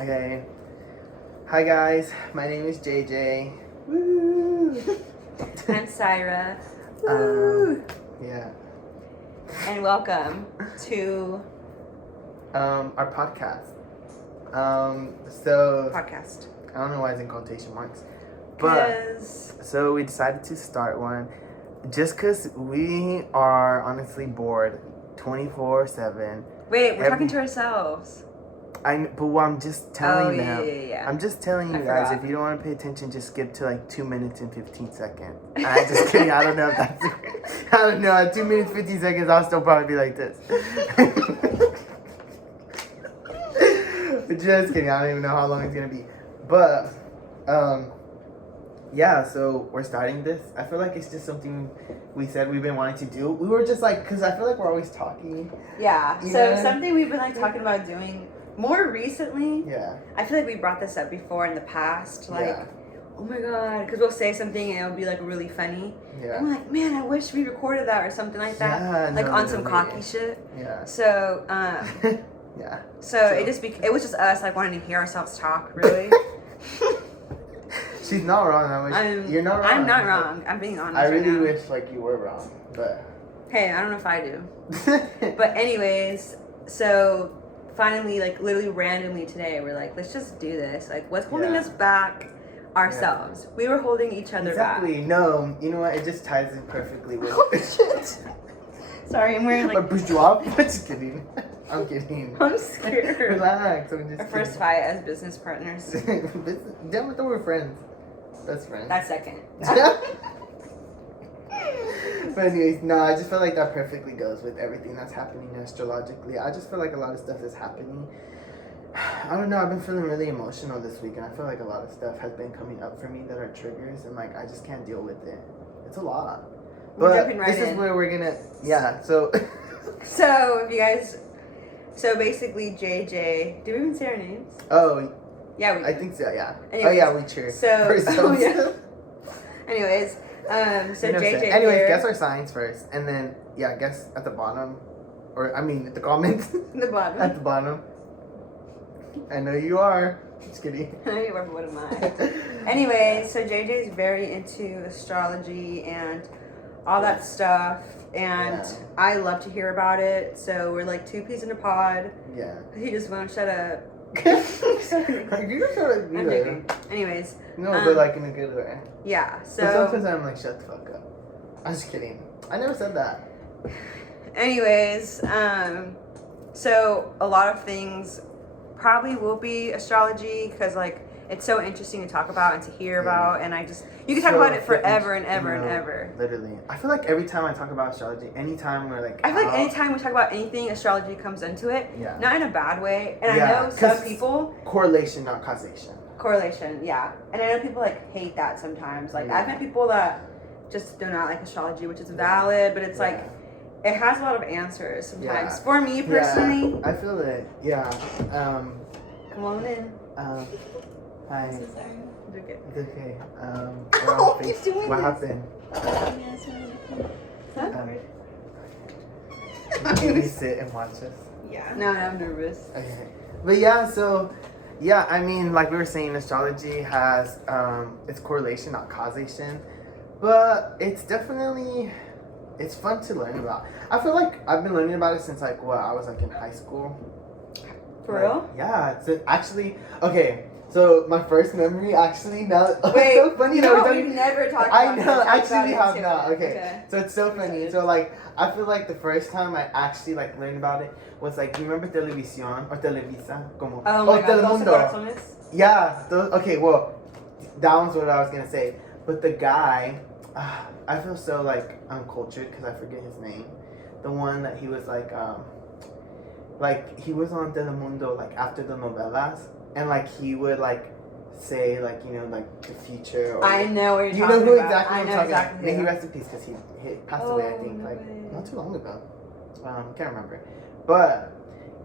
Okay. Hi guys, my name is JJ. Woo! I'm Syra. Yeah. And welcome to our podcast. So podcast. I don't know why it's in quotation marks, but so we decided to start one, just cause we are honestly bored, 24/7. Wait, we're talking to ourselves. But I'm just telling them. Yeah. I'm just telling you I guys, forgot. if you don't want to pay attention, just skip to like 2 minutes and 15 seconds. I'm just kidding. I don't know if that's. I don't know. At 2 minutes 15 seconds, I'll still probably be like this. Just kidding. I don't even know how long it's gonna be. But, yeah. So we're starting this. I feel like it's just something we said we've been wanting to do. We were just like, cause I feel like we're always talking. Yeah. You So know? something we've been like talking about doing more recently. Yeah. I feel like we brought this up before in the past. Like, Yeah. oh my god, because we'll say something and it'll be like really funny. Yeah. And we're like, man, I wish we recorded that or something like that. Yeah, Like no, on some really. cocky shit. Yeah. So, Yeah. So it was just us like wanting to hear ourselves talk, really. She's not wrong. You're not wrong. I'm not wrong. I'm being honest. I really right now. wish like you were wrong, but Hey, I don't know if I do. But anyways, so finally, like literally randomly today, we're like, let's just do this. Like, what's holding us back? Ourselves. We were holding each other exactly. back. No, you know what? It just ties in perfectly with. Oh shit! Sorry, I'm wearing I like. pushed you off. Just kidding. I'm kidding. I'm scared. Relax. I'm just. Our first fight as business partners. Damn it, we're friends. Best friends. That's second. But anyways, no, I just feel like that perfectly goes with everything that's happening astrologically. I just feel like a lot of stuff is happening. I don't know, I've been feeling really emotional this week, and I feel like a lot of stuff has been coming up for me that are triggers, and like I just can't deal with it. It's a lot. We're But jumping right this in. is where we're gonna, yeah. So. So if you guys, so basically JJ, did we even say our names? Oh. Yeah, we did. I think so. Yeah. Anyways, oh yeah, we cheers. So yeah. Anyways, so You know, JJ. anyways, here, guess our signs first, and then yeah, guess at the bottom, or I mean at the comments. the bottom. At the bottom. I know you are. Just kidding. What am I? Anyways, so JJ is very into astrology and all that stuff, and Yeah. I love to hear about it. So we're like two peas in a pod. Yeah. He just won't shut up. You don't try to be I'm there. joking. Anyways. No, but like in a good way. Yeah. But So. sometimes I'm like, shut the fuck up. I'm just kidding. I never said that. Anyways, so a lot of things probably will be astrology because like it's so interesting to talk about and to hear about, and you can talk about it forever and ever and ever. Literally, I feel like every time I talk about astrology, anytime we're like, I feel like anytime we talk about anything, astrology comes into it. Yeah. Not in a bad way, and Yeah, I know some people correlation, not causation. correlation, yeah, and I know people like hate that sometimes. Like I've met people that just do not like astrology, which is valid, but it's like. It has a lot of answers sometimes. Yeah. For me personally. Yeah, I feel it. Yeah. Come on in. Hi. I'm so sorry. It's okay. It's okay. Oh, keep doing what this. happened? Huh? Can you sit and watch us? Yeah. No, I'm nervous. Okay. But yeah, so yeah, I mean, like we were saying, astrology has it's correlation, not causation, but it's definitely it's fun to learn about. I feel like I've been learning about it since like I was like in high school. For Like, real? Yeah. So actually, okay. So my first memory actually now Wait, it's so funny that we're talking. we've never talked about I this. know, Talk actually about we it have too. not. Okay. So it's so funny. So like I feel like the first time I actually like learned about it was like, you remember Televisión or Televisa? Como, Oh my god, Telemundo. Doce Corazones? Yeah. Okay, well, that was what I was gonna say. But the guy, I feel so like uncultured because I forget his name. The one that he was like he was on Telemundo like after the novelas, and like he would like say like, you know, like the future. Or, I know what you're you talking know who about. exactly I I'm know talking exactly about. May he who. rest in peace because he passed away, I think, no like way. not too long ago. Can't remember. But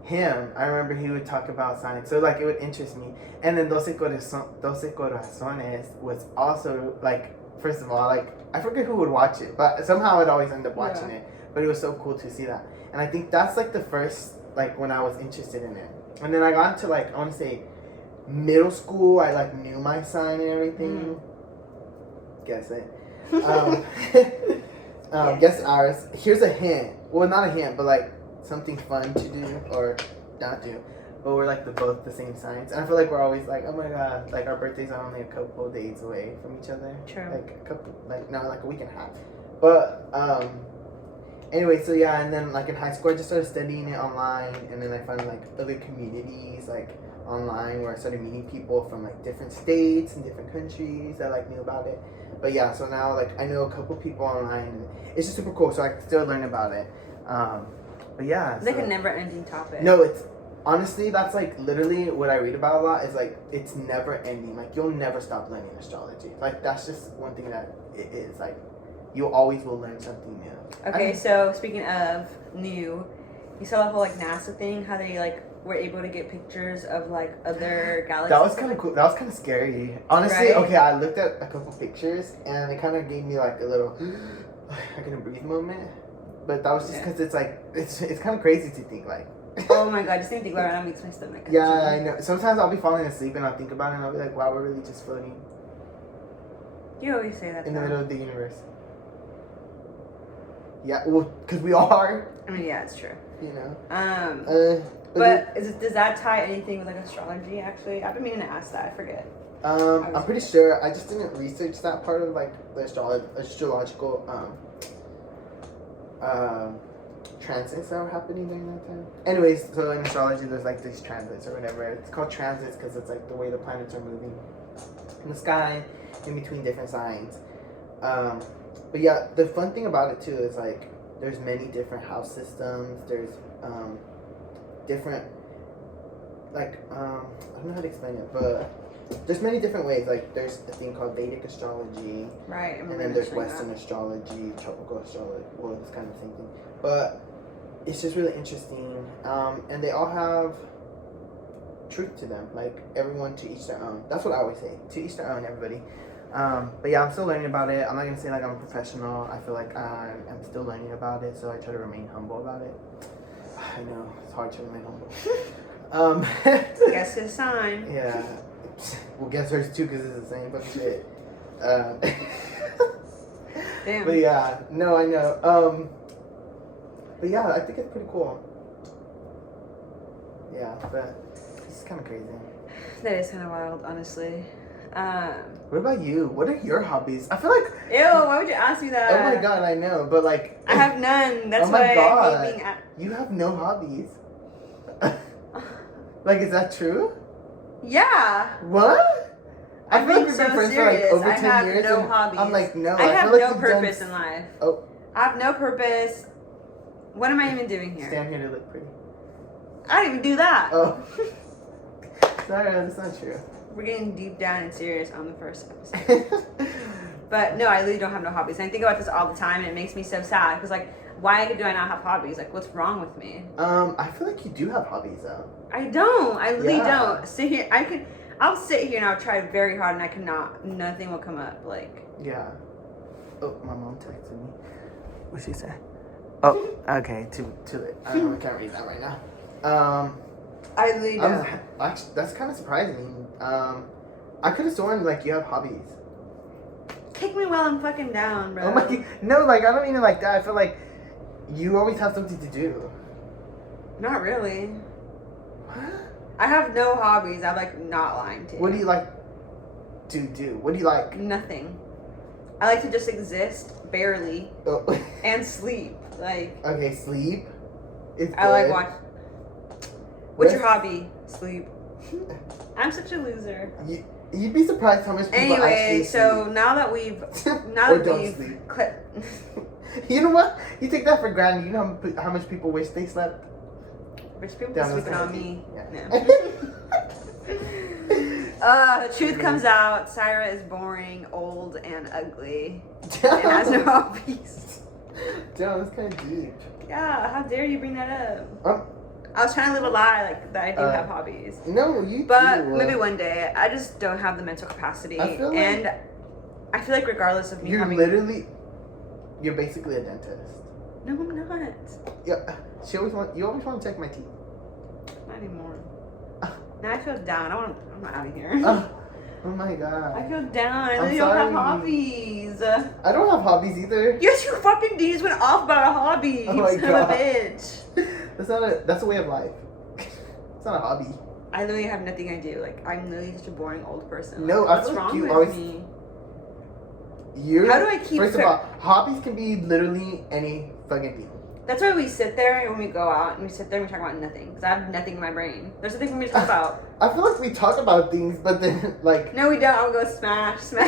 him, I remember he would talk about signs. So like it would interest me. And then Doce Corazones was also like, first of all, like I forget who would watch it, but somehow I'd always end up watching it. But it was so cool to see that. And I think that's like the first, like when I was interested in it. And then I got into like, I want to say middle school, I like knew my sign and everything. Guess it. Guess ours. Here's a hint. Well, not a hint, but like something fun to do or not do. But we're like both the same signs, and I feel like we're always like, oh my god, like our birthdays are only a couple days away from each other. True. Like like a week and a half. But anyway, so yeah, and then like in high school, I just started studying it online, and then I found like other communities like online where I started meeting people from like different states and different countries that like knew about it. But yeah, so now like I know a couple people online, and it's just super cool. So I can still learn about it. But yeah, it's like a never-ending topic. No, it's honestly that's like literally what I read about a lot is like it's never ending. Like you'll never stop learning astrology. Like that's just one thing that it is like. You always will learn something new. Okay, so speaking of new, you saw the whole like NASA thing, how they like were able to get pictures of like other galaxies. That was kind of cool. That was kind of scary. Honestly, right? Okay, I looked at a couple pictures and it kind of gave me like a little I couldn't breathe moment. But that was just because it's like it's kind of crazy to think like. Oh my god, just think about it. That makes my stomach. Yeah, I know. Sometimes I'll be falling asleep and I'll think about it and I'll be like, wow, we're really just floating. You always say that. In the middle of the universe. Yeah, well, because we are. I mean, yeah, it's true. You know. But does that tie anything with like astrology? Actually, I've been meaning to ask that. I forget. I'm pretty sure. I just didn't research that part of like the astrological transits that were happening during that time. Anyways, so in astrology, there's like these transits or whatever. It's called transits because it's like the way the planets are moving in the sky in between different signs. But yeah, the fun thing about it too is like there's many different house systems. There's different like I don't know how to explain it, but there's many different ways. Like there's a thing called Vedic astrology, right? And then there's Western astrology, tropical astrology. Well, it's kind of the same thing, but it's just really interesting. And they all have truth to them. Like everyone to each their own. That's what I always say. To each their own, everybody. But yeah, I'm still learning about it. I'm not gonna say like I'm a professional. I feel like I'm still learning about it, so I try to remain humble about it. I know it's hard to remain humble. Guess his sign. Yeah. Well, guess hers too, because it's the same fucking shit. Damn. But yeah, no, I know. But yeah, I think it's pretty cool. Yeah, but it's kind of crazy. That is kind of wild, honestly. What about you? What are your hobbies? I feel like. Ew, why would you ask me that? Oh my god, I know, but like. I have none. That's why I hate being You have no hobbies. Like, is that true? Yeah. What? I feel like we've been friends serious. for like over 10 I have years. No hobbies. I'm like, no. I have feel no like purpose in life. Oh. I have no purpose. What am I even doing here? Stand here to look pretty. I don't even do that. Oh. Sorry, that's not true. We're getting deep down and serious on the first episode. But no, I really don't have no hobbies. And I think about this all the time, and it makes me so sad. Because, like, why do I not have hobbies? Like, what's wrong with me? I feel like you do have hobbies, though. I don't. I really don't. Sit here. I'll sit here and I'll try very hard, and I cannot. Nothing will come up. Like. Yeah. Oh, my mom texted me. What'd she say? Oh, okay. Too late. I don't know. I can't read that right now. I really don't. Actually, that's kind of surprising. I could have sworn like you have hobbies. Kick me while I'm fucking down, bro. Oh my, no, like I don't mean it like that. I feel like you always have something to do. Not really. What? I have no hobbies. I'm like not lying to you. What do you like to do? What do you like? Nothing. I like to just exist, barely, and sleep. Like. Okay, sleep. It's good. I like watch. What's your hobby? Sleep. I'm such a loser. You'd be surprised how much people actually sleep. So now that we've clipped. You know what? You take that for granted. You know how much people wish they slept. Rich people are sleeping on me. Yeah. No. The truth comes out. Syra is boring, old, and ugly, and has no hobbies. Damn, that's kind of deep. Yeah, how dare you bring that up? I was trying to live a lie like that I do have hobbies. No, you But do. maybe one day. I just don't have the mental capacity. I feel like regardless of me you're basically a dentist. No, I'm not. Yeah, you always want to check my teeth. Not anymore. Now I feel down. I'm out of here. Oh my god. I feel down. I I'm really don't have sorry. hobbies. I don't have hobbies either. Yes, you fucking do. You just went off about a hobby. Oh You my son of a God. bitch. That's a way of life. It's not a hobby. I literally have nothing I do. Like, I'm literally such a boring old person. No, Like, I what's feel like wrong you with always- me? How do I keep First of fit- all, hobbies can be literally any fucking thing. That's why we sit there when we go out and we sit there and we talk about nothing. Because I have nothing in my brain. There's nothing for me to talk about. I feel like we talk about things, but then like, No, we don't. I'll go smash. well,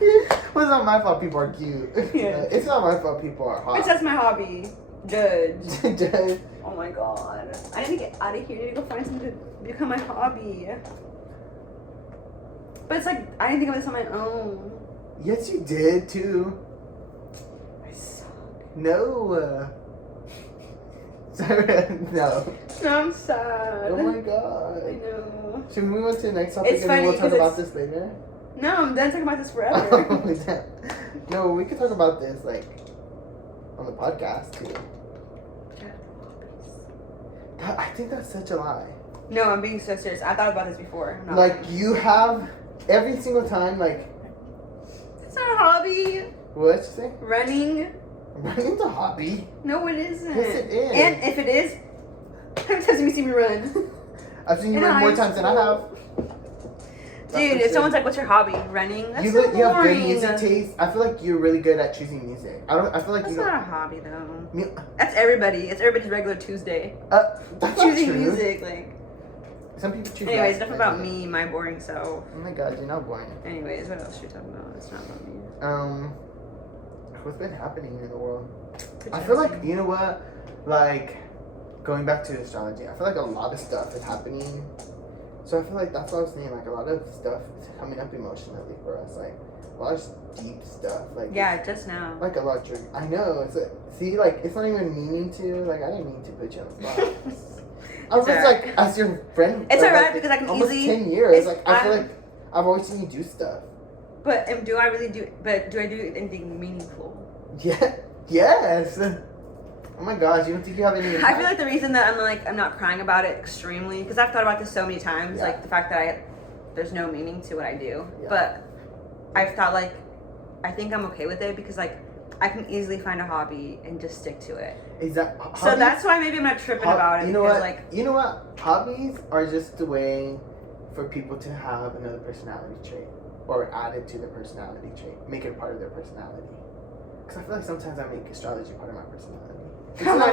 it's not my fault people are cute. Yeah. It's not my fault people are hot. Which that's my hobby. Judge. Just- Oh my god. I need to get out of here. I need to go find something to become my hobby. But it's like, I didn't think of this on my own. yes, you did too. I suck. No. Sorry, no. No, I'm sad. Oh my I god. know. Should we move on to the next topic It's and then we'll funny talk about 'cause this later? No, I'm done talking about this forever. No, we could talk about this like on the podcast too. God, I think that's such a lie. No, I'm being so serious. I thought about this before. I'm not Like lying. you have every single time, like It's not a hobby. what you say? Running. Running's a hobby. No, it isn't. Yes, it is. And if it is, how many times have you seen me run? I've seen you In run more high times than I have. Dude, if someone's like, "What's your hobby?" Running. That's You so you have good boring. music taste. I feel like you're really good at choosing music. I feel like That's you don't. not a hobby though. mu- That's everybody. It's everybody's regular Tuesday. That's not Choosing true. music, like. Some people choose. Anyways, that, enough like, about me, my boring self. Oh my god, you're not boring. Anyways, what else should we talk about? It's not about me. What's been happening in the world? Good I feel job. like, you know what, like, going back to astrology, I feel like a lot of stuff is happening. So I feel like that's what I was saying, like, a lot of stuff is coming up emotionally for us, like, a lot of deep stuff, like, Yeah, just now. like a lot of trigger. I know, it's like, see, like, it's not even meaning to, like, I didn't mean to put you on the spot. I was It's like, alright. as your friend, It's for, alright like, because I can almost easily- 10 years, it's- like, I feel I'm- like I've always seen you do stuff. But do I really do? But do I do anything meaningful? Yeah, yes. Oh my gosh, you don't think you have any I feel like the reason that I'm not crying about it extremely because I've thought about this so many times, Yeah. like the fact that there's no meaning to what I do. Yeah. But I've thought like I think I'm okay with it because like I can easily find a hobby and just stick to it. Is that So that's why maybe I'm not tripping about it. You know because, what? Like You know what? Hobbies are just a way for people to have another personality trait or add it to their personality trait, make it a part of their personality. Because I feel like sometimes I make astrology part of my personality. It's not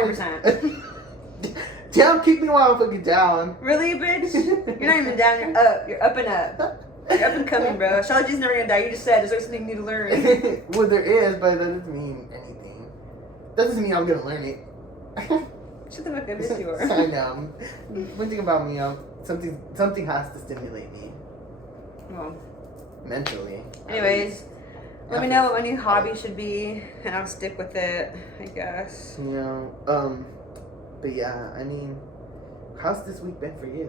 100%. Damn, keep me while I'm fucking down. Really, bitch? You're not even down. You're up. You're up and up. You're up and coming, bro. Astrology's never gonna die. You just said there's always something new to learn. Well, there is, but that doesn't mean anything. That doesn't mean I'm gonna learn it. Shut the fuck up, yes you are. I know. One thing about me, something has to stimulate me Well, mentally. anyways, let me know what my new hobby should be, and I'll stick with it, I guess. You know, but yeah, I mean, how's this week been for you?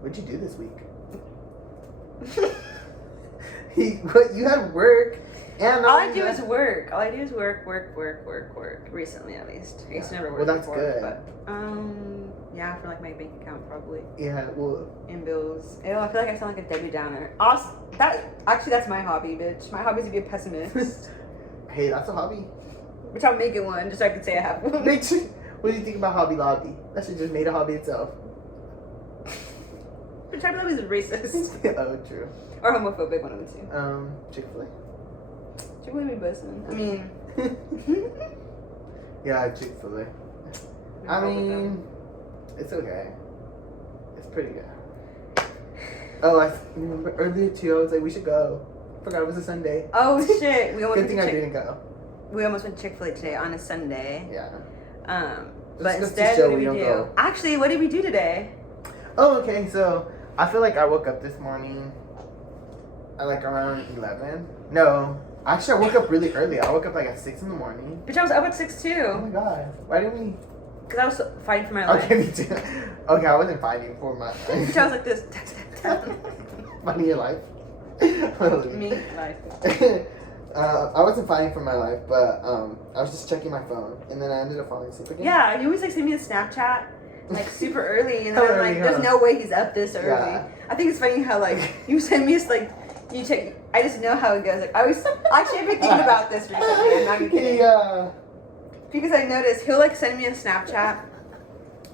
What'd you do this week? You had work, and All I do is work. All I do is work. Recently, at least. I used to never work Well, that's before, good. but yeah, for like my bank account probably Yeah, well, and bills. Ew, I feel like I sound like a Debbie Downer. That's my hobby, bitch. My hobby is to be a pessimist, hey, that's a hobby. which I'll make it one just so I can say I have one. Bitch, what do you think about Hobby Lobby? That shit just made a hobby itself. Which type of hobby is racist Oh, true. or homophobic? One of the two. Chick-fil-A. Chick-fil-A be bussin'. I mean, Yeah, Chick-fil-A. I mean, it's okay. It's pretty good. Oh, I remember earlier too. I was like, we should go. Forgot it was a Sunday. oh shit, we almost Good thing I didn't go. We almost went to Chick-fil-A today on a Sunday. Yeah. But Just to instead, show what we did we don't do? go. Actually, what did we do today? Oh, okay. So I feel like I woke up this morning at like around 11. No, actually, I woke up really early. I woke up like at 6 in the morning. Bitch, I was up at 6 Oh too. my god. Why didn't we? Because I was fighting for my life. Okay, me too. Okay, I wasn't fighting for my Bitch, I was like this. money in life. Me, life. I wasn't fighting for my life, but I was just checking my phone, and then I ended up falling asleep again. Yeah, you always like send me a Snapchat, like super early, and How then I'm early, like, there's huh? no way he's up this early. Yeah. I think it's funny how like you send me like you check. I just know how it goes. Like I always actually I've been thinking about this recently. I'm not even kidding. Yeah. Because I noticed he'll like send me a Snapchat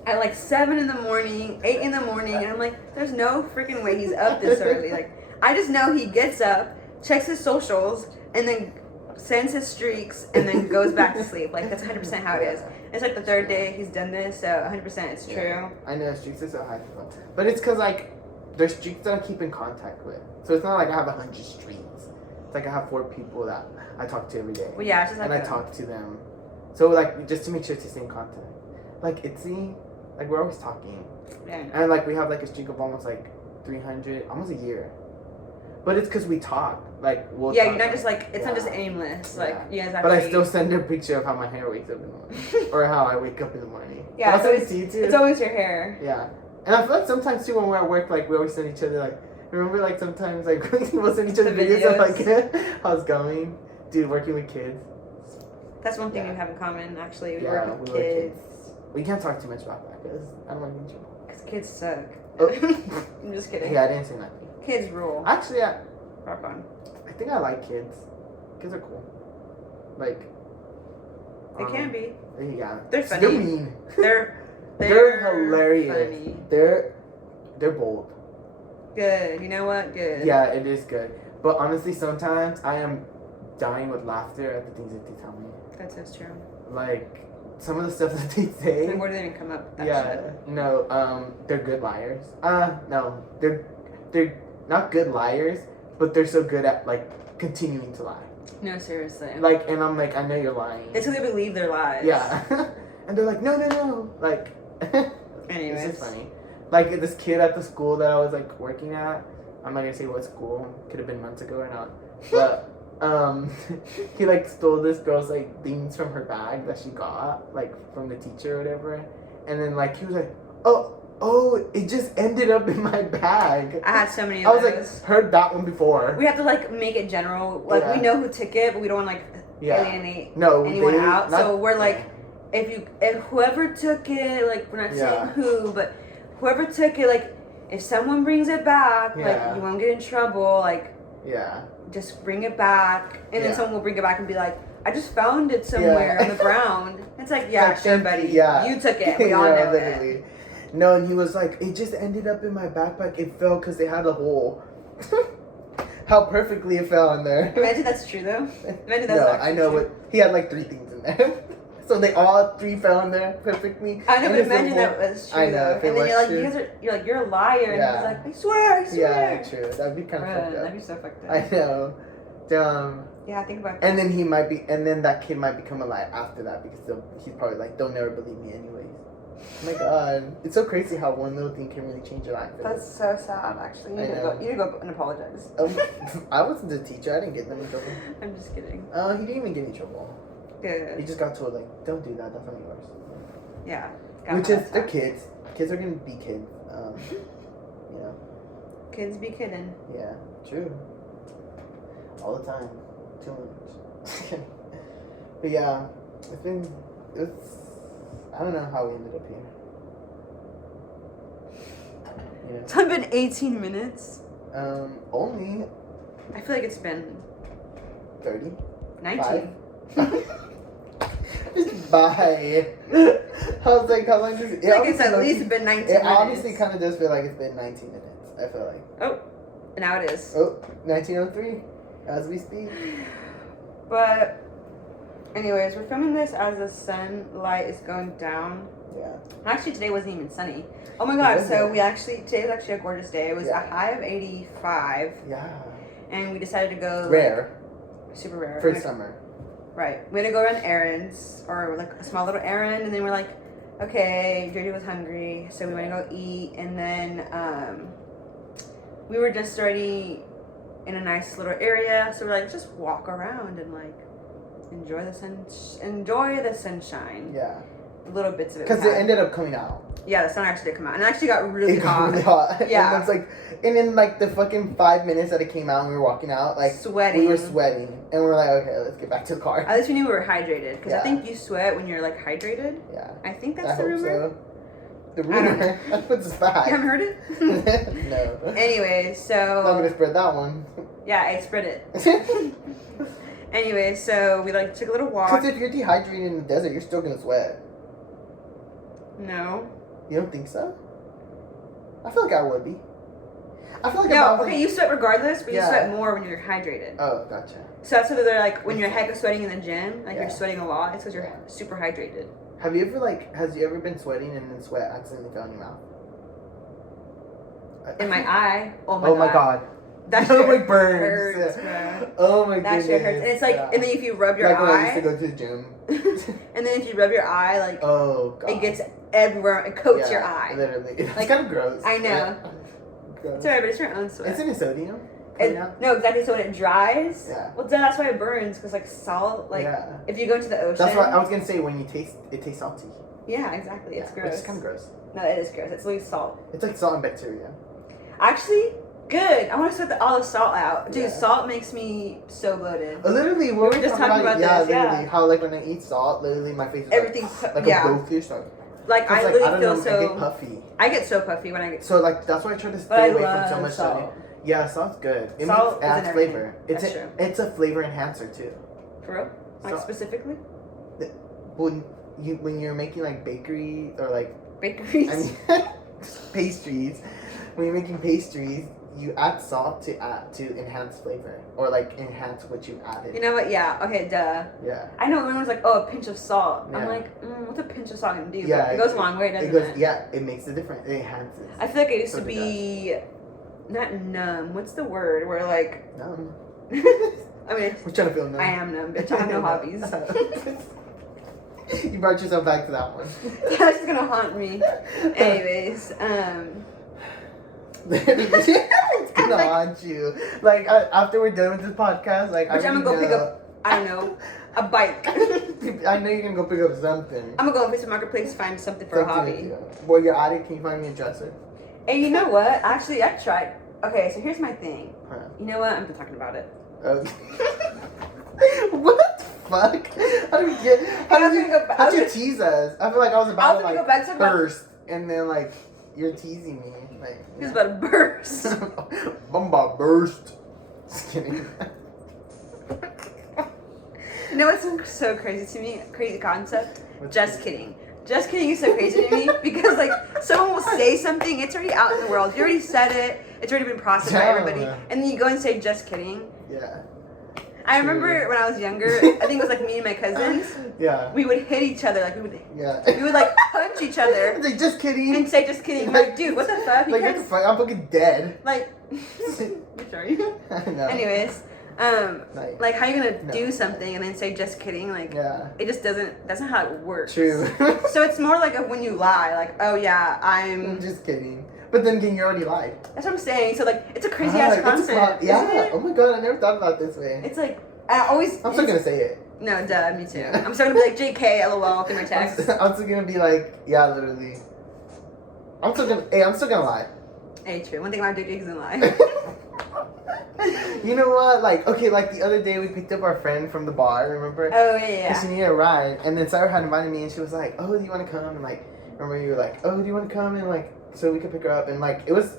at like 7 in the morning, 8 in the morning, and I'm like, there's no freaking way he's up this early. Like I just know he gets up, checks his socials, and then sends his streaks, and then goes back to sleep. Like that's 100% how it is. It's like the third day he's done this, so 100% it's true. Yeah. I know streaks are so high for fun. But it's because, like, there's streaks that I keep in contact with. So it's not like I have 100 streaks. It's like I have 4 people that I talk to every day. Well, yeah, it's just like and I talk to them. So, like, just to make sure it's the same content. Like, Itzy, like, we're always talking. Yeah. And, like, we have, like, a streak of almost, like, 300, almost a year. But it's because we talk. Like, we'll Yeah, talk, you're not just like, it's not just yeah. aimless. Like, you guys But I actually. still send a picture of how my hair wakes up in the morning. Or how I wake up in the morning. Yeah, I'll send it it's to you too. It's always your hair. Yeah. And I feel like sometimes too when we're at work, like we always send each other like, remember like sometimes like we'll send each other The videos of like videos. how's it going. Dude, working with kids. That's one thing Yeah. we have in common, actually. We Yeah, work with we work kids. We can't talk too much about that because I don't want to get in trouble. Because kids suck. Oh. I'm just kidding. Yeah, I didn't say nothing. Kids rule. Actually, Rock on. I think I like kids. Kids are cool. Like. They can be. Yeah. They're funny. They're mean. They're hilarious. Funny. They're bold. Good. You know what? Good. Yeah, it is good. But honestly, sometimes I am dying with laughter at the things that they tell me. That's so true. Like some of the stuff that they say. Like, where did they even come up with that Yeah, shit? no, they're good liars. No, they're not good liars, but they're so good at like continuing to lie. No, seriously. Like, and I'm like, I know you're lying. Until they believe their lies. Yeah, and they're like, no, like. Anyways. It's just funny. Like this kid at the school that I was like working at. I'm not gonna say what school. Could have been months ago or not. But he like stole this girl's like things from her bag that she got like from the teacher or whatever. And then like he was like, oh, it just ended up in my bag. I had so many I of was those. like, heard that one before. We have to like make it general. Like Yeah. we know who took it, but we don't want to like Yeah. alienate No, anyone they- out. not- So we're like, if whoever took it, like we're not Yeah. saying who, but whoever took it, like if someone brings it back, Yeah. like you won't get in trouble. Like Yeah. just bring it back, and then Yeah. someone will bring it back and be like, I just found it somewhere Yeah. on the ground. It's like, yeah, Like, sure, buddy. yeah. You took it. We all Yeah, know it. literally. No, and he was like, it just ended up in my backpack. It fell because they had a hole. How perfectly it fell in there. Imagine that's true though. Imagine that's No, actually I know true. what he had like 3 things in there. So they all 3 fell in there perfectly. I know, And but it's the imagine whole- that was true I know, though. if it And then was you're like, true. you're like, you're a liar, and Yeah. he's like, I swear. Yeah, true. That'd be kind of Bruh, fucked that'd up. be so fucked up. I know. Yeah, think about that. And then and then that kid might become a liar after that because he's probably like, they'll never believe me anyways. Oh my god. It's so crazy how one little thing can really change your life. That's so sad, actually. You I need to know. go. You need to go and apologize. I wasn't the teacher. I didn't get them in trouble. I'm just kidding. He didn't even get in trouble. He Good. just got told like, don't do that. That's not yours. Yeah. Which is they're kids. Kids are gonna be kids. You know. Kids be kidding. Yeah. True. All the time. Too much. But yeah, it's. I don't know how we ended up here. You know. It's been 18 minutes. Only I feel like it's been 30. 19. Bye. I was like, how long does it? I feel like it's at least been 19 It minutes. honestly kind of does feel like it's been 19 minutes. I feel like. Oh, and now it is. Oh, 1903, as we speak. But, anyways, we're filming this as the sunlight is going down. Yeah. Actually, today wasn't even sunny. Oh my god, wasn't. so today was actually a gorgeous day. It was Yeah. a high of 85, Yeah. and we decided to go. Rare. Super rare. For summer. Right. We had to go run errands, or like a small little errand, and then we're like, okay, JJ was hungry, so we went to go eat, and then we were just already in a nice little area, so we're like, just walk around and like enjoy the sunshine. Yeah. Little bits of it. Because it ended up coming out. Yeah, the sun actually did come out, and it actually got really It hot. got really hot. Yeah. And it's like, and in like the fucking 5 minutes that it came out and we were walking out, like Sweating. we were sweating, and we were like, okay, let's get back to the car. At least we knew we were hydrated, because I Yeah. think you sweat when you're like hydrated. Yeah. I think that's I the hope rumor. so. The rumor. That puts us back. You haven't heard it? No. Anyway, so... Not gonna spread that one. Yeah, I spread it. Anyway, so we like took a little walk. Because if you're dehydrated in the desert, you're still gonna sweat. No. You don't think so? I feel like I would be. I feel like No, okay, you sweat regardless, but Yeah. you sweat more when you're hydrated. Oh, gotcha. So that's what they're like, when you're heck of sweating in the gym, like Yeah. you're sweating a lot, it's because you're super hydrated. Have you ever has you ever been sweating and then sweat accidentally fell in your mouth? In my eye. Oh my god. That Oh shit my burns. hurts, bro. Oh my That goodness. shit hurts. And it's like, Yeah. and then if you rub your like when I used eye, to go to the gym. and then if you rub your eye, like, Oh god. it gets everywhere, it coats your eye. Literally. It's Like, kind of gross. I know. Gross. It's alright, but it's your own sweat. Isn't it sodium? No, exactly. So when it dries, Yeah. well, then that's why it burns, because like salt, like Yeah. if you go into the ocean. That's what I was gonna say. When you taste, it tastes salty. Yeah, exactly. It's Which gross. is kind of gross. No, it is gross. It's literally salt. It's like salt and bacteria. Actually, good. I want to sweat all the salt out. Dude, Yeah. salt makes me so bloated. Literally, We were just talking about yeah, this, literally, yeah. how like when I eat salt, literally my face is Everything, like yeah. a goldfish. Like, I I literally don't feel know, so... I get puffy. I get so puffy when I get... So like that's why I try to But stay I away love from so much salt. sodium. Yeah, salt's good. It Salt adds is in everything. flavor. That's It's a flavor enhancer too. For real? Like, Salt. specifically? When you're making like bakery or like Bakeries? I mean pastries, when you're making pastries, you add salt to enhance flavor or like enhance what you added. You know what? Yeah. Okay, duh. Yeah. I know everyone's like, oh, a pinch of salt. I'm Yeah. like, what's a pinch of salt gonna do? Yeah, But it goes a long way, doesn't It goes. it? Yeah, it makes a difference. It enhances. I feel like I used So to it be not numb. What's the word? Where like, Numb. I mean, We're trying to feel numb. I am numb, bitch. I have no hobbies. You brought yourself back to that one. That's just gonna haunt me. Anyways, It's gonna haunt you. Like after we're done with this podcast, like which I'm gonna go pick up. I don't know, a bike. I know you're gonna go pick up something. I'm gonna go on Facebook Marketplace find something for a hobby. to do. Well, you're at it. Can you find me a dresser? And you know what? Actually, I've tried. Okay, so here's my thing. Huh. You know what? I'm done talking about it. Okay. What the fuck? How do you get? How did you tease us? I feel like I was about to gonna like go back to burst, and then like you're teasing me. Like He was about to burst. I'm about to burst. Just kidding. You know what's so crazy to me? Crazy concept? What's Just crazy? kidding. Just kidding is so crazy to me because like someone will say something, it's already out in the world. You already said it. It's already been processed by everybody, Yeah. and then you go and say just kidding. Yeah. I remember when I was younger. I think it was like me and my cousins. Yeah. We would hit each other, like we Yeah. would like punch each other Like, just kidding. and say just kidding. I'm like, dude, what the fuck? You Like, what can't the fuck? I'm fucking dead. like. Sorry. No. Anyways, like how you gonna No. do something and then say just kidding? Like Yeah. it just doesn't. That's not how it works. True. So it's more like of when you lie, like, oh yeah, I'm I'm. just kidding. But then again, you already lied. That's what I'm saying. So like, it's a crazy Ah, ass it's a concept. yeah. Isn't it? Oh my god, I never thought about it this way. It's like I always. I'm still gonna say it. No, duh, me too. Yeah. I'm still gonna be like JK, LOL through my text. I'm still gonna be like, yeah, literally. I'm still gonna lie. Hey, true. One thing about JK is a lie. You know what? Like, okay, like the other day we picked up our friend from the bar, remember? Oh yeah, Because she yeah. needed a ride, and then Sarah had invited me, and she was like, "Oh, do you want to come?" And like, remember you were like, "Oh, do you want to come?" And like, so we could pick her up, and like, it was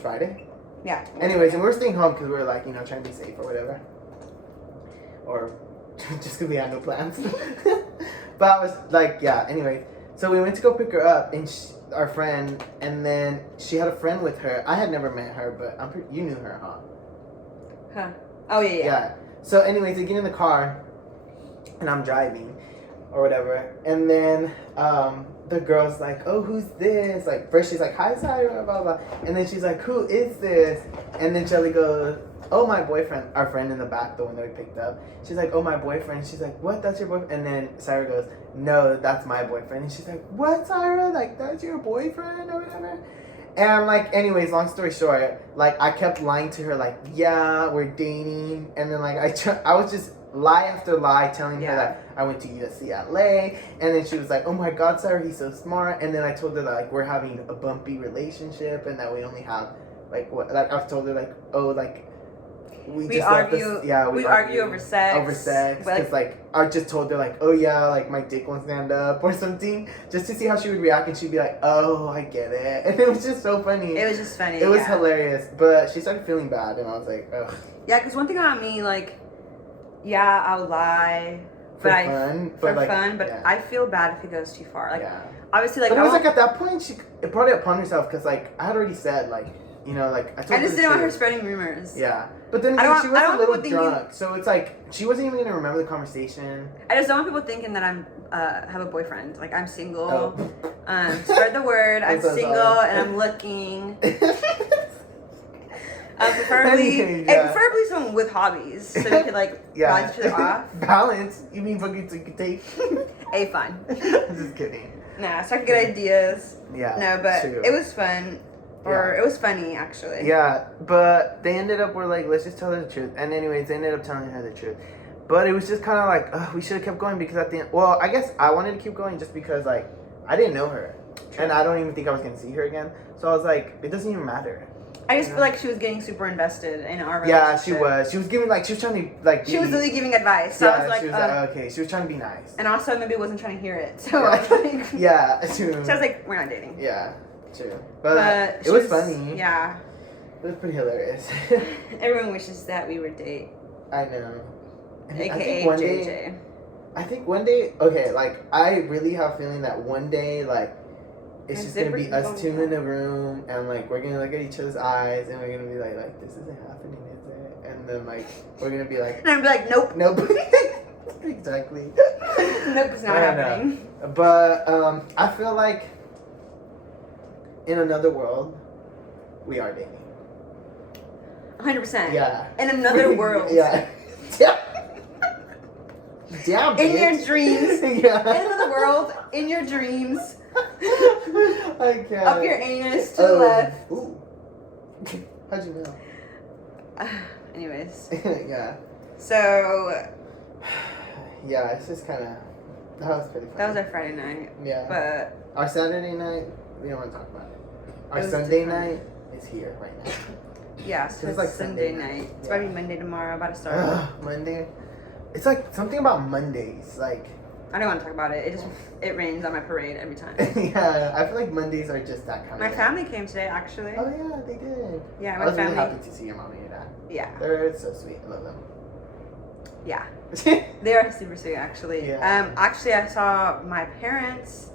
Friday. Yeah. Anyways, and we were staying home because we were like, trying to be safe or whatever, or just because we had no plans. But I was like, yeah. Anyway, so we went to go pick her up, and our friend, and then she had a friend with her. I had never met her, but you knew her, huh? Huh. Oh yeah, yeah. Yeah. So anyways, they get in the car, and I'm driving, or whatever, and then the girl's like, "Oh, who's this?" Like first she's like, "Hi, Sarah," blah blah, and then she's like, "Who is this?" And then Shelly goes, "Oh, my boyfriend." Our friend in the back, the one that we picked up. She's like, "Oh, my boyfriend." She's like, "What? That's your boyfriend?" And then Sarah goes, "No, that's my boyfriend." And she's like, "What, Sarah? Like that's your boyfriend or whatever?" And like, anyways, long story short, like I kept lying to her, like, "Yeah, we're dating," and then like I was just lie after lie telling her that I went to USC LA, and then she was like, "Oh my God, Sarah, he's so smart." And then I told her that like we're having a bumpy relationship and that we only have like what, like I've told her like, oh, like we just left argue. this, we argue over sex. Over sex, But, because like I just told her like, oh yeah, like my dick won't stand up or something, just to see how she would react, and she'd be like, oh, I get it, and it was just so funny. it was just funny. It was hilarious, but she started feeling bad, and I was like, ugh. Yeah, because one thing about me, like, yeah, I'll lie. For But fun, but yeah. I feel bad if it goes too far. Like, Yeah. obviously, like, But it I was won't- like at that point it brought it upon herself, because like I had already said like, you know, like I told I her just the didn't want her truth. spreading rumors. Yeah, but then I don't she want- was I a don't little want people thinking- drunk, so it's like she wasn't even gonna remember the conversation. I just don't want people thinking that I'm have a boyfriend. Like, I'm single. Oh. Spread the word. I'm so single sorry. and I'm looking. Preferably, Anyway, and yeah. preferably someone with hobbies, so we could like balance each other off. Balance? You mean fucking take? A fun. I'm just kidding. Nah, so I could get ideas. Yeah. No, but true. it was fun, or Yeah. it was funny actually. Yeah, but they ended up, we're like, let's just tell her the truth. And anyways, they ended up telling her the truth. But it was just kind of like, ugh, we should have kept going, because at the end, well, I guess I wanted to keep going just because, like, I didn't know her. True. And I don't even think I was going to see her again. So I was like, it doesn't even matter. I just Yeah. feel like she was getting super invested in our relationship. Yeah, she was. She was giving, like, she was trying to, like, She was be- literally giving advice. So yeah, I was like, she was like, okay. She was trying to be nice. and also maybe wasn't trying to hear it. So Yeah. I was like, Yeah, true. so I was like, we're not dating. Yeah, true. But, But it she was funny. Yeah. It was pretty hilarious. Everyone wishes that we would date. I know. And I AKA think one JJ. day, I think one day, okay, like, I really have a feeling that one day, like, it's And just gonna be Zipper's us going two in a room, and, like, we're gonna look at each other's eyes, and we're gonna be like, this isn't happening, is it? And then, like, we're gonna be like, And I'd be like, nope. nope. Exactly. Nope, it's not I don't know. happening. But, I feel like in another world, we are dating. 100%. Yeah. In another world. Yeah. Yeah. Damn, In your bitch. dreams. Yeah. In another world. In your dreams. I can't. Up your anus to the left. Ooh. How'd you know? Anyways. Yeah. So, Yeah, it's just kind of. That was pretty fun. that was our Friday night. Yeah. But, Our Saturday night, we don't want to talk about it. Our It was Sunday different. night is here right now. yeah, so It's it's like Sunday Sunday night. night. It's about to Yeah. be Monday tomorrow. About to start. Ugh, Monday. It's like something about Mondays. Like, I don't want to talk about it. It rains on my parade every time. yeah, I feel like Mondays are just that kind My of. family came today, actually. Oh yeah, they did. Yeah, I my was family. really happy to see your mom and your dad. Yeah, They're so sweet. I love them. yeah. They are super sweet, actually. Yeah. Actually, I saw my parents,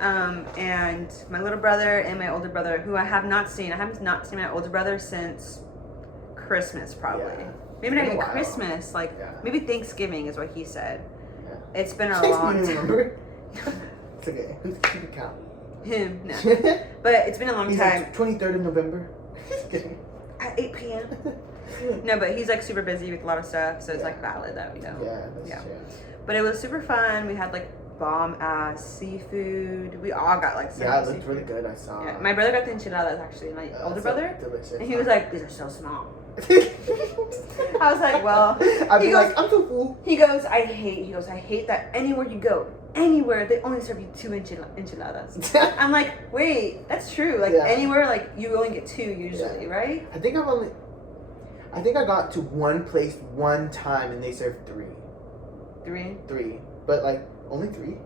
and my little brother and my older brother, who I have not seen. I have not seen my older brother since Christmas, probably. Yeah. Maybe It's not been a even while. Christmas. Like Yeah. maybe Thanksgiving is what he said. Yeah. It's been a You long don't time. remember? It's okay. Who's keeping count? Him, no. But it's been a long He's time. like 23rd of November. Just kidding. At 8 p.m. No, but he's like super busy with a lot of stuff, so it's like valid that we don't. Yeah, that's Yeah. true. But it was super fun. We had like bomb ass seafood. We all got like some Yeah, it looked seafood. really good. I saw. Yeah, my brother got the enchiladas actually. My older so brother, Delicious. and he was like, "These are so small." I was like, "Well," I'd he be goes- like, I'm so full. he goes, "I hate that anywhere you go, anywhere they only serve you 2 enchiladas." I'm like, "Wait, that's true. Like Yeah. anywhere, like you only get 2 usually, right?" I think I got to one place one time and they served 3. 3. 3. But like, only 3?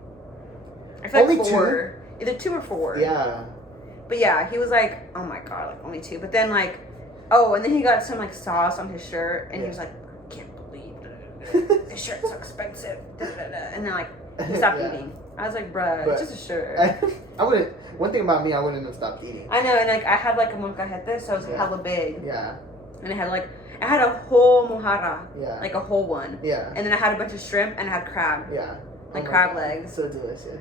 I feel like Only 4. Either 2 or 4. Yeah. But yeah, he was like, "Oh my god, like only 2." But then like, oh, and then he got some like sauce on his shirt, and he Yeah. was like, "I can't believe this shirt's so expensive." And then like he stopped Yeah. eating. I was like, "Bruh, But it's just a shirt." I wouldn't, one thing about me, I wouldn't have stopped eating. I know, and like I had like a molcajete, so it was Yeah. hella big, Yeah. and I had a whole mojarra, Yeah. like a whole one, Yeah. and then I had a bunch of shrimp and I had crab. Yeah. Like my crab God. legs. So delicious.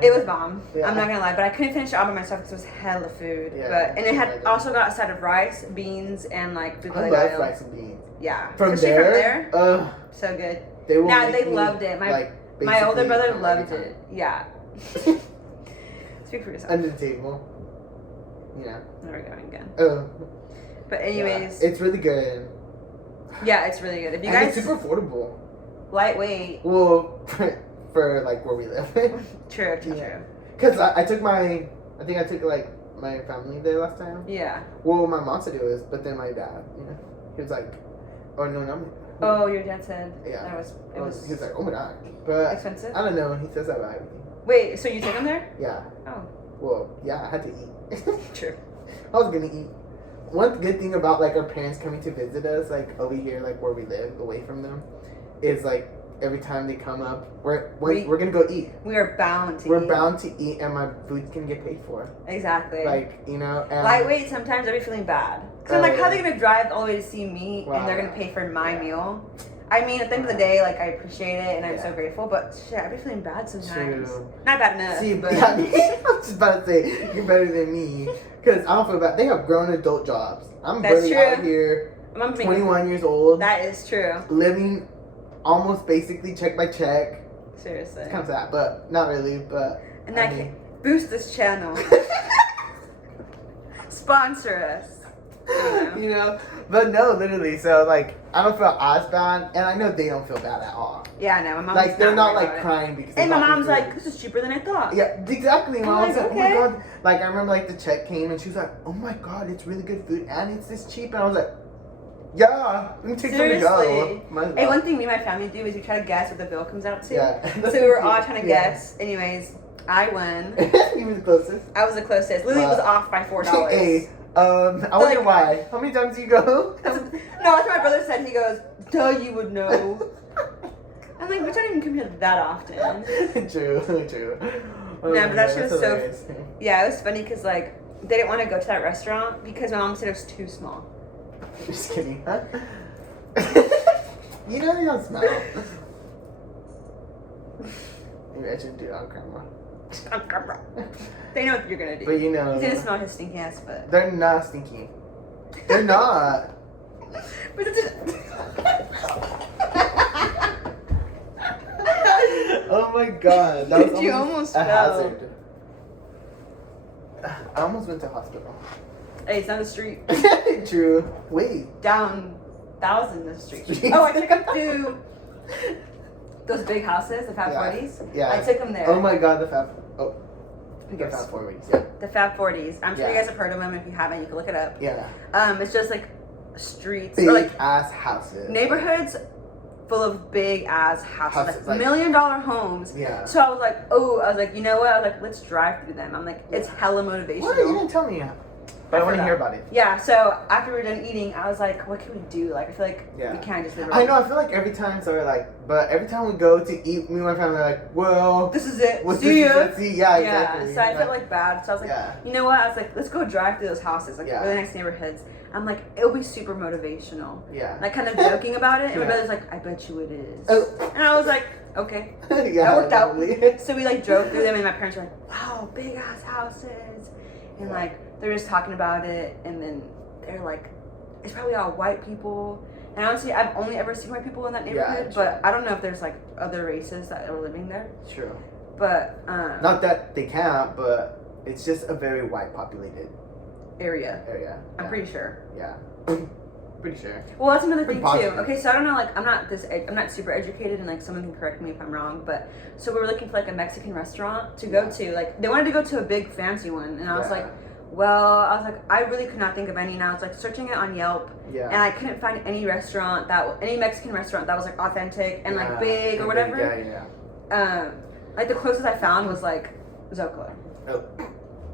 It was bomb. Yeah. I'm not gonna lie, but I couldn't finish it all by myself because it was hella food. Yeah, But and it had imagine. also got a side of rice, beans, and like pico I de love gallo. rice and beans. Yeah, From especially there, from there, so good. they will Nah, make they me, loved it. My like, my older basically brother come loved every it. Yeah. Speak for yourself. Under the table. You know. There we go again. Oh. But anyways, Yeah. It's really good. yeah, it's really good. If you And guys it's super affordable. lightweight, Well, for like where we live. true. Yeah. Because I took I think I took like my family there last time. Yeah. Well, my mom said it was, but then my dad, you know. He was like, oh no, no. Oh, your dad said. Yeah. It was He was like, oh my god. But expensive. I don't know. He says that about everything. Wait, so you took him there? Yeah. Oh. Well, yeah, I had to eat. True. I was gonna eat. One good thing about like our parents coming to visit us, like over here, like where we live, away from them, is like every time they come up, we're gonna go eat. We are bound to. We're eat. bound to eat, and my food's gonna get paid for. Exactly. Like and lightweight. Sometimes I'd be feeling bad because I'm like, how are they gonna drive all the way to see me, and they're gonna pay for my meal? I mean, at the end of the day, like I appreciate it, and I'm so grateful. But shit, I'd be feeling bad sometimes. True. Not bad enough. See, but I was just about to say you're better than me because I don't feel bad. They have grown adult jobs. I'm barely out here, 21 years old. That is true. Living almost basically check by check. Seriously. It's kind of sad, but not really. But and that can boost this channel. Sponsor us. You know, but no, literally. So like, I don't feel as bad, and I know they don't feel bad at all. Yeah, I know. My mom's like they're not like about crying because. And my mom's like, "This is cheaper than I thought." Yeah, exactly. My mom's like, okay. "Oh my god!" Like I remember, like the check came, and she was like, "Oh my god, it's really good food, and it's this cheap." And I was like, "Yeah, let me take some to go." Hey, one thing me and my family do is we try to guess what the bill comes out to. Yeah. So we were all trying to guess. Anyways, I won. You were the closest. I was the closest. Lily was off by $4. Hey. I wonder why. How many times do you go? No, that's what my brother said. He goes, duh, you would know. I'm like, we don't even come here that often. True. Oh, no, but that shit was hilarious. so... Yeah, it was funny because, like, they didn't want to go to that restaurant because my mom said it was too small. Just kidding, huh? You know they don't smell. Maybe I should do it on camera. They know what you're gonna do. But you know, he's gonna smell his stinky ass foot. They're not stinky. They're not. Oh my god, that was you almost a fell. hazard. I almost went to hospital. Hey, it's not a street. True. Wait. Down 1,000 the street. Oh, I took him to those big houses, the Fab 40s. Yeah. I took him there. Oh my god, the Fab 40s. Yeah. The Fab 40s. I'm sure you guys have heard of them. If you haven't, you can look it up. Yeah. It's just like streets big or like ass houses. Neighborhoods full of big ass houses, like $1 million homes. Yeah. So I was like, you know what? I was like, let's drive through them. I'm like, it's hella motivational. What? You didn't tell me yet. But I want to hear about it. Yeah, so after we were done eating, I was like, what can we do? Like, I feel like we can't just live around. I know, I feel like every time we go to eat, me and my family are like, well, this is it. See ya. Yeah, exactly. So I felt like bad. So I was like, you know what? I was like, let's go drive through those houses, like really nice neighborhoods. I'm like, it'll be super motivational. Yeah. Like, kind of joking about it. And my brother's like, I bet you it is. Oh. And I was like, okay. Yeah, that worked probably. out. So we like drove through them, and my parents were like, wow, big ass houses. And like, they're just talking about it, and then they're like, it's probably all white people. And honestly, I've only ever seen white people in that neighborhood, but I don't know if there's like other races that are living there. True. But not that they can't, but it's just a very white populated area. I'm pretty sure. Yeah. Pretty sure. Well, that's another thing positive. too. Okay, so I don't know, like I'm not super educated, and like someone can correct me if I'm wrong, but so we were looking for like a Mexican restaurant to go to. Like they wanted to go to a big fancy one, and I was like, I really could not think of any. And I was like searching it on Yelp, and I couldn't find any Mexican restaurant that was like authentic and like big or whatever. Like the closest I found was like Zocalo. Oh.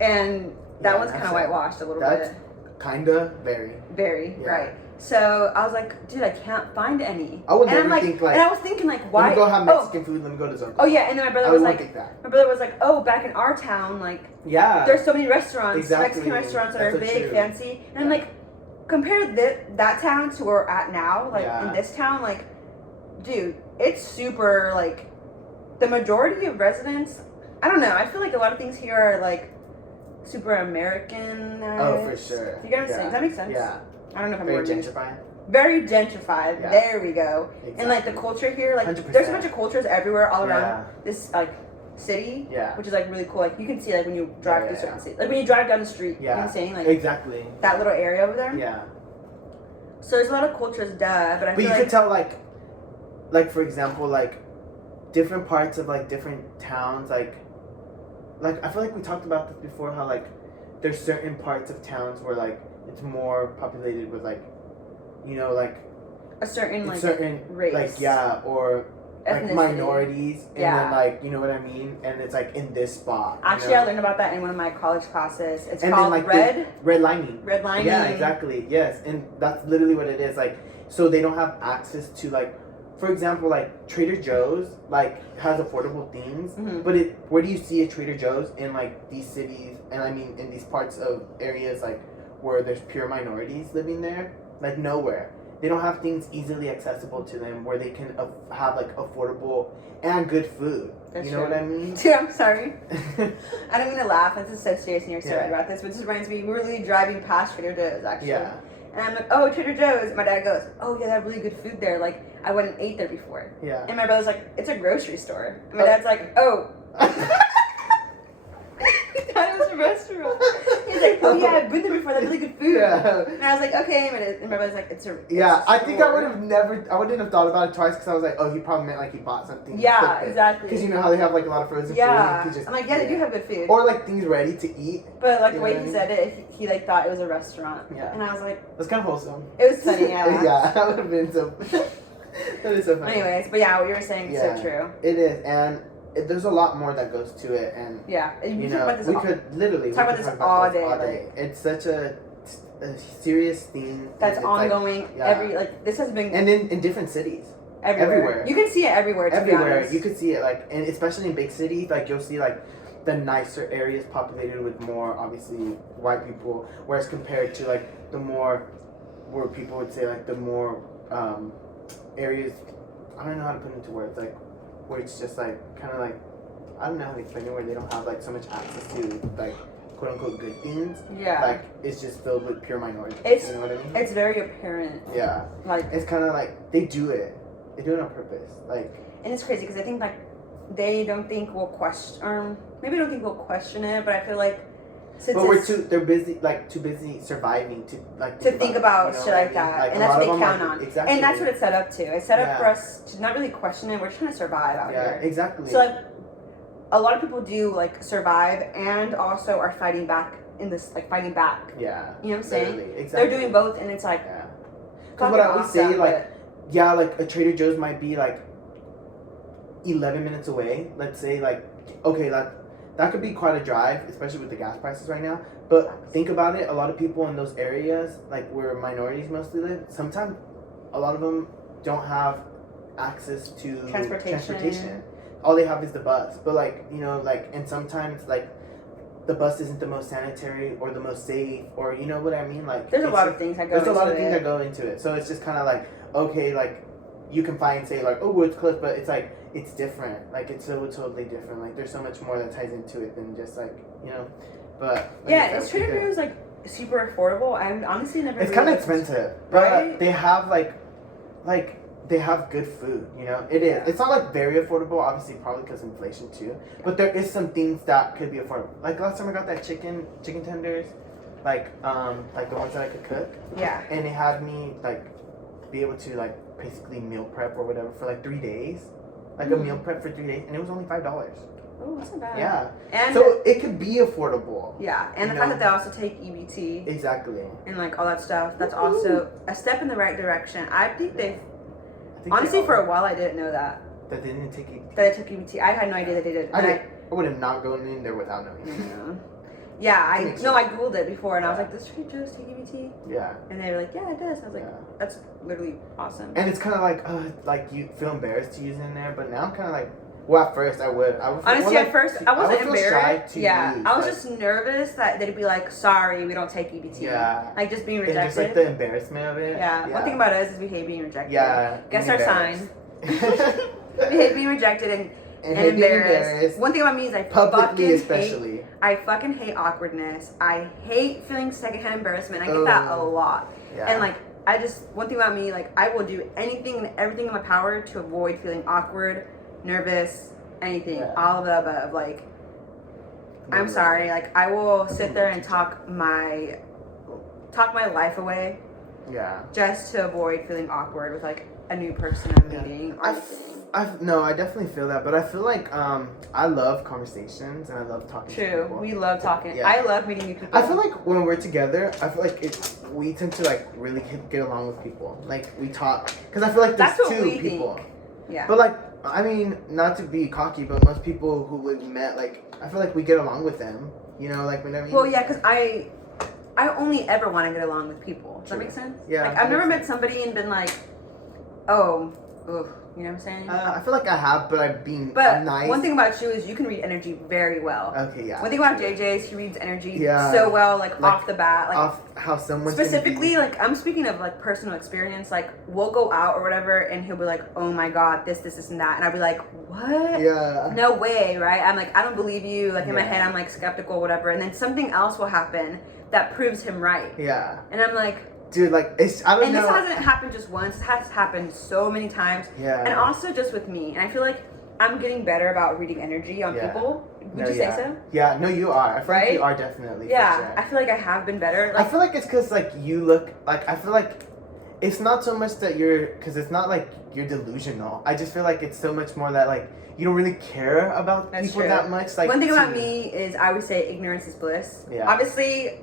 And that one's kind of whitewashed a little bit. Kinda, very. Right. So I was like, dude, I can't find any. I would never think like. And I was thinking like, why? Let me go have Mexican food. Let me go to Zocalo. Oh yeah, and then my brother was like, oh, back in our town, like, there's so many restaurants, Mexican restaurants that are big, fancy, and I'm like, compare that town to where we're at now, like in this town, like, dude, it's super like, the majority of residents, I don't know, I feel like a lot of things here are like super American. Oh, for sure. You get what I'm saying? Does that make sense? Yeah. I don't know if I'm very gentrified. Very gentrified. Yeah. There we go. Exactly. And like the culture here, like 100%. there's a bunch of cultures everywhere, all around this like city. Yeah. Which is like really cool. Like you can see like when you drive through certain cities, like when you drive down the street. You know what I'm saying? Like exactly. That little area over there. Yeah. So there's a lot of cultures, but I feel you could tell like for example, like different parts of like different towns, like I feel like we talked about this before, how like there's certain parts of towns where like it's more populated with like you know, like a certain race, like or like ethnicity. minorities, and then like, you know what I mean, and it's like in this spot. Actually, I learned about that in one of my college classes. It's and called then, like, red lining. Red lining. Yeah, exactly. Yes, and that's literally what it is. Like, so they don't have access to, like, for example, like Trader Joe's like has affordable things, but where do you see a Trader Joe's in like these cities, and I mean in these parts of areas like where there's pure minorities living there? Like, nowhere. They don't have things easily accessible to them where they can have like affordable and good food. That's you know true. what I mean? Dude, I'm sorry. I don't mean to laugh. This is so serious and you're so right about this, but this reminds me, we were really driving past Trader Joe's actually. Yeah. And I'm like, oh, Trader Joe's. My dad goes, oh, yeah, they have really good food there. Like, I went and ate there before. Yeah. And my brother's like, it's a grocery store. And my dad's like, oh. He thought it was a restaurant. He's like, oh, yeah, I've been there before. They have really good food. Yeah. And I was like, okay. And my brother's like, it's a I think I wouldn't have thought about it twice because I was like, oh, he probably meant like he bought something. Yeah, exactly. Because you know how they have like a lot of frozen food. Yeah. I'm like, yeah, they do have good food. Or like things ready to eat. But like the way he said it, he like thought it was a restaurant. Yeah. And I was like, that's kind of wholesome. It was funny, yeah. Yeah, that would have been so. That is so funny. Anyways, but yeah, what you were saying is so true. It is, and there's a lot more that goes to it, and you know, we could literally talk about this all day. It's such a serious theme that's ongoing. Like, this has been and in different cities. Everywhere. You can see it everywhere. Everywhere you could see it, like, and especially in big cities, like you'll see like the nicer areas populated with more obviously white people, whereas compared to like the more, where people would say like the more areas, I don't know how to put it into words, like where it's just like kind of like, I don't know how to explain it, where they don't have like so much access to like quote unquote good things. Yeah. Like, it's just filled with pure minorities. You know what I mean? It's very apparent. Yeah. Like, it's kind of like they do it on purpose. Like, and it's crazy because I think like they don't think we'll question, or maybe don't think we'll question it, but I feel like since they're too busy surviving to think about shit like that, like, and that's what they count on. Exactly. And that's what it's set up to. It's set up for us to not really question it. We're trying to survive out here. Yeah, exactly. So like, a lot of people do like survive and also are fighting back in this, like fighting back. Yeah. You know what I'm saying? Exactly. They're doing both, and it's like. Yeah. Because what I always say, like, like a Trader Joe's might be like 11 minutes away. Let's say, like, okay, that could be quite a drive, especially with the gas prices right now. But think about it, a lot of people in those areas, like where minorities mostly live, sometimes a lot of them don't have access to transportation. All they have is the bus. But like, you know, like, and sometimes like the bus isn't the most sanitary or the most safe, or you know what I mean? Like, there's a lot of things that go into it. So it's just kind of like, okay, like you can say like, oh, it's close, but it's like, it's different. Like, it's so totally different. Like, there's so much more that ties into it than just like, you know. But yeah, is Trader Joe's like super affordable? I'm honestly never. It's kind of expensive, but they have like they have good food. You know, it is. Yeah. It's not like very affordable, obviously, probably because inflation too. But there is some things that could be affordable. Like last time I got that chicken tenders, like the ones that I could cook. Yeah. And it had me like be able to like basically meal prep or whatever for like 3 days, like a meal prep for 3 days, and it was only $5. Oh, that's not bad. Yeah. And so it could be affordable. Yeah, and the fact that they also take EBT. Exactly. And like all that stuff, that's also a step in the right direction. I think honestly, for a while I didn't know that. That they didn't take EBT. That they took EBT. I had no idea that they did. I would have not gone in there without knowing. Yeah, I googled it before, and I was like, "Does Trader Joe's take EBT?" Yeah. And they were like, "Yeah, it does." I was like, "That's literally awesome." And it's kind of like you feel embarrassed to use it in there, but now I'm kind of like, well, at first I would. Honestly, at first I wasn't embarrassed. Yeah, I was just nervous that they'd be like, "Sorry, we don't take EBT." Yeah. Like just being rejected. Just like the embarrassment of it. Yeah. One thing about us is we hate being rejected. Yeah. Guess our sign. We hate being rejected and embarrassed. One thing about me is I fucking hate awkwardness. I hate feeling secondhand embarrassment. I get that a lot. Yeah. And like one thing about me, like I will do anything and everything in my power to avoid feeling awkward, nervous, anything, all of the above. Like, I'm sorry. Like I will sit there and talk my life away. Yeah. Just to avoid feeling awkward with like a new person I'm meeting. I definitely feel that, but I feel like I love conversations and I love talking to people. We love talking. Yeah. I love meeting new people. I feel like when we're together, I feel like we tend to like really get along with people. Like we talk, because I feel like there's That's what two we people. think. Yeah. But like, I mean, not to be cocky, but most people who we've met, like, I feel like we get along with them. You know, like, what I mean? Well, yeah, because I only ever want to get along with people. Does that make sense? Yeah. Like, I've never met somebody and been like, oh, ugh, you know what I'm saying? I feel like I have, but I've been But nice. one thing about you is you can read energy very well. Okay, yeah. One thing about JJ is he reads energy Yeah. so well, like off the bat. Like, off how someone's specifically, like, I'm speaking of, like, personal experience. Like, we'll go out or whatever, and he'll be like, oh my god, this, and that. And I'll be like, what? Yeah. No way, right? I'm like, I don't believe you. Like, in my Yeah. head, I'm, like, skeptical, whatever. And then something else will happen that proves him right. Yeah. And I'm like... Dude, like, I don't know. And this hasn't happened just once. It has happened so many times. Yeah. And also just with me. And I feel like I'm getting better about reading energy on people. Would you say so? Yeah, no, you are. I feel like Right? you are definitely. Yeah, for sure. I feel like I have been better. I feel like it's because, like, you look, like, I feel like it's not so much that because it's not like you're delusional. I just feel like it's so much more that, like, you don't really care about That's people true. that much. Like, one thing about me is I would say ignorance is bliss. Yeah. Obviously,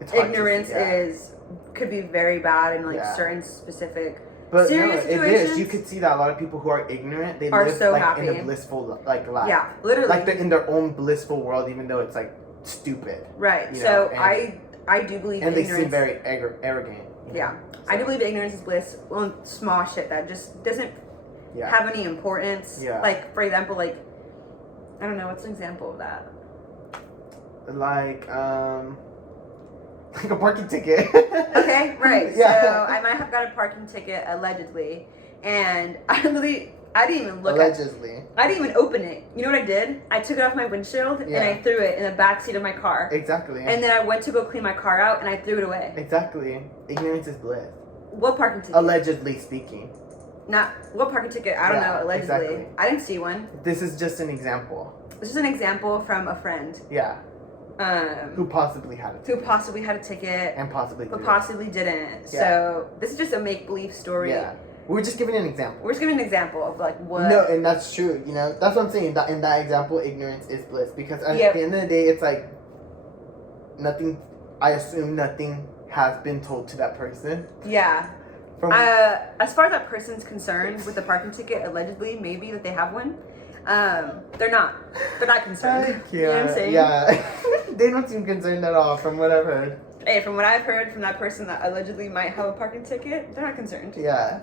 it's hard ignorance to, could be very bad in, like, Yeah. certain specific But serious no, it situations. is. You could see that a lot of people who are ignorant, they Are live so like happy. in a blissful like life. Yeah, literally. Like they're in their own blissful world, even though it's like stupid. Right. You So know, and- I do believe And they ignorance. seem very arrogant. You know? Yeah, I do believe ignorance is bliss on small shit that just doesn't Yeah. have any importance. Yeah. Like, for example, like, I don't know, what's an example of that? Like like a parking ticket. Okay, right. Yeah. So I might have got a parking ticket allegedly, and I didn't even look Allegedly. I didn't even open it. You know what I did? I took it off my windshield and I threw it in the back seat of my car. Exactly. And then I went to go clean my car out and I threw it away. Exactly. Ignorance is bliss. What parking ticket? Allegedly speaking. Not what parking ticket? I don't Yeah, know. Allegedly, exactly. I didn't see one. This is just an example. This is an example from a friend. Yeah. Who possibly had it. Who possibly had a ticket, And possibly but didn't. possibly didn't. Yeah. So this is just a make-believe story. Yeah. We're just giving an example. We're just giving an example of like what. No, and that's true. You know, that's what I'm saying. That in that example, ignorance is bliss. Because at Yep. the end of the day, it's like nothing. I assume nothing has been told to that person. Yeah. From As far as that person's concerned with the parking ticket, allegedly, maybe that they have one. They're not concerned. You know what I'm saying? Yeah. They don't seem concerned at all, from what I've heard. Hey, from what I've heard from that person that allegedly might have a parking ticket, they're not concerned. Yeah.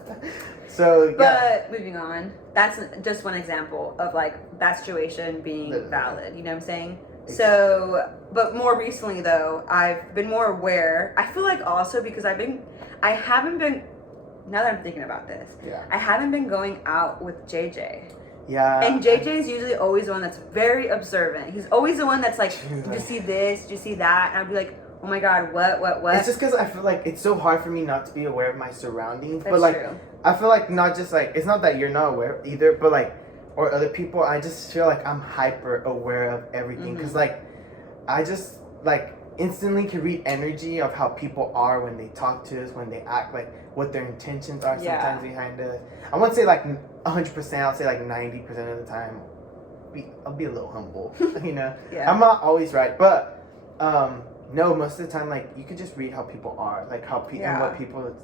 So. But moving on, that's just one example of like that situation being Literally. valid. You know what I'm saying? Exactly. So, but more recently though, I've been more aware. I feel like also because I haven't been. Now that I'm thinking about this, Yeah. I haven't been going out with JJ. Yeah. And JJ is usually always the one that's very observant. He's always the one that's like, Dude, did you see this? Did you see that? And I'd be like, oh my god, what? It's just because I feel like it's so hard for me not to be aware of my surroundings. That's but like, true. I feel like not just like it's not that you're not aware either, but like, or other people. I just feel like I'm hyper aware of everything because like, I just like instantly can read energy of how people are when they talk to us, when they act, like what their intentions are sometimes behind us. I won't say like 100%. I'll say like 90% of the time. I'll be a little humble, you know. Yeah. I'm not always right, but no, most of the time, like you could just read how people are, like how and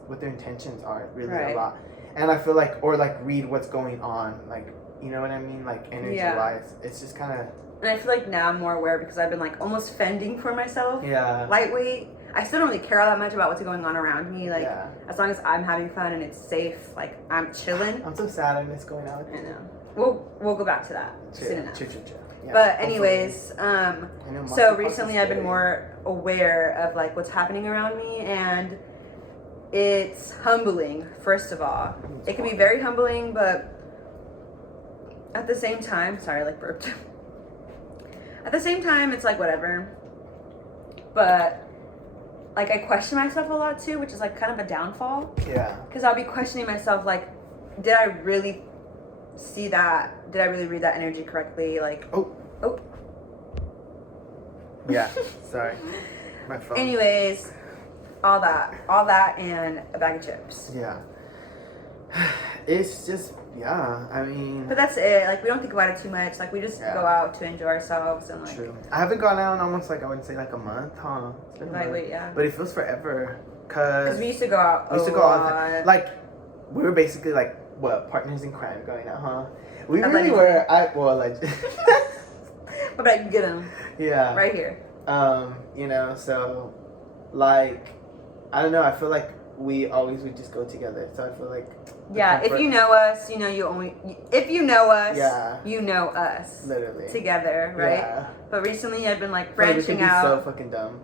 what their intentions are, really a lot. And I feel like, or like read what's going on, like you know what I mean, like energy wise. It's just kind of. And I feel like now I'm more aware because I've been like almost fending for myself. Yeah. Lightweight. I still don't really care all that much about what's going on around me. Like as long as I'm having fun and it's safe, like I'm chilling. I'm so sad I miss going out. I know. We'll go back to that soon enough. True. Yeah, but anyways, so recently I've been scary. more aware of like what's happening around me, and it's humbling. First of all, it can be very humbling, but at the same time, sorry, I like burped. At the same time, it's like whatever. But like I question myself a lot too, which is like kind of a downfall. Yeah. Because I'll be questioning myself like, did I really see that? Did I really read that energy correctly? Like, oh. Yeah. Sorry. My phone. Anyways, all that, and a bag of chips. Yeah. It's just, yeah, I mean. But that's it. Like, we don't think about it too much. Like, we just go out to enjoy ourselves and, like. True. I haven't gone out in almost, like, I would say, like, a month, huh? It's been a month. Wait, yeah. But it feels forever. Because we used to go out a lot. Like, we were basically, like, what, partners in crime going out, huh? We really Allegedly. were. Allegedly. But I can get them. Yeah. Right here. You know, so, like, I don't know, I feel like we always would just go together, so I feel like... Yeah, if you know us, you know if you know us, yeah. you know us. Literally. Together, right? Yeah. But recently I've been, like, But we branching could be out. so fucking dumb.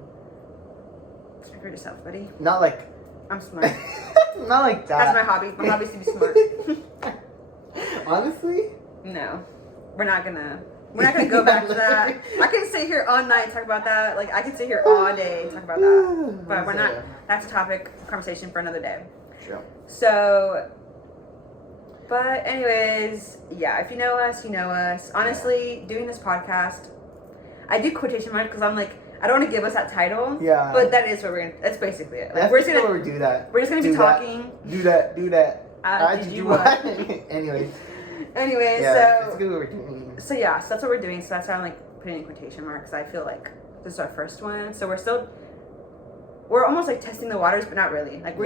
Speak for yourself, buddy. Not like... I'm smart. Not like that. That's my hobby. My hobby is to be smart. Honestly? No. We're not gonna go back to that. I can sit here all night and talk about that. Like, I can sit here all day and talk about that. But we're not. That's a topic of conversation for another day. Sure. So, but anyways, yeah, if you know us, you know us. Honestly, doing this podcast, I do quotation marks because I'm like, I don't want to give us that title. Yeah. But that is what we're gonna. That's basically it. Like, That's we're just gonna. where we do that. We're just gonna be talking. Do that. Did you what? Anyway. Anyway, Yeah, so that's good what we're doing. So yeah, so that's what we're doing. So that's why I'm like putting in quotation marks. I feel like this is our first one. So we're almost like testing the waters, but not really. Like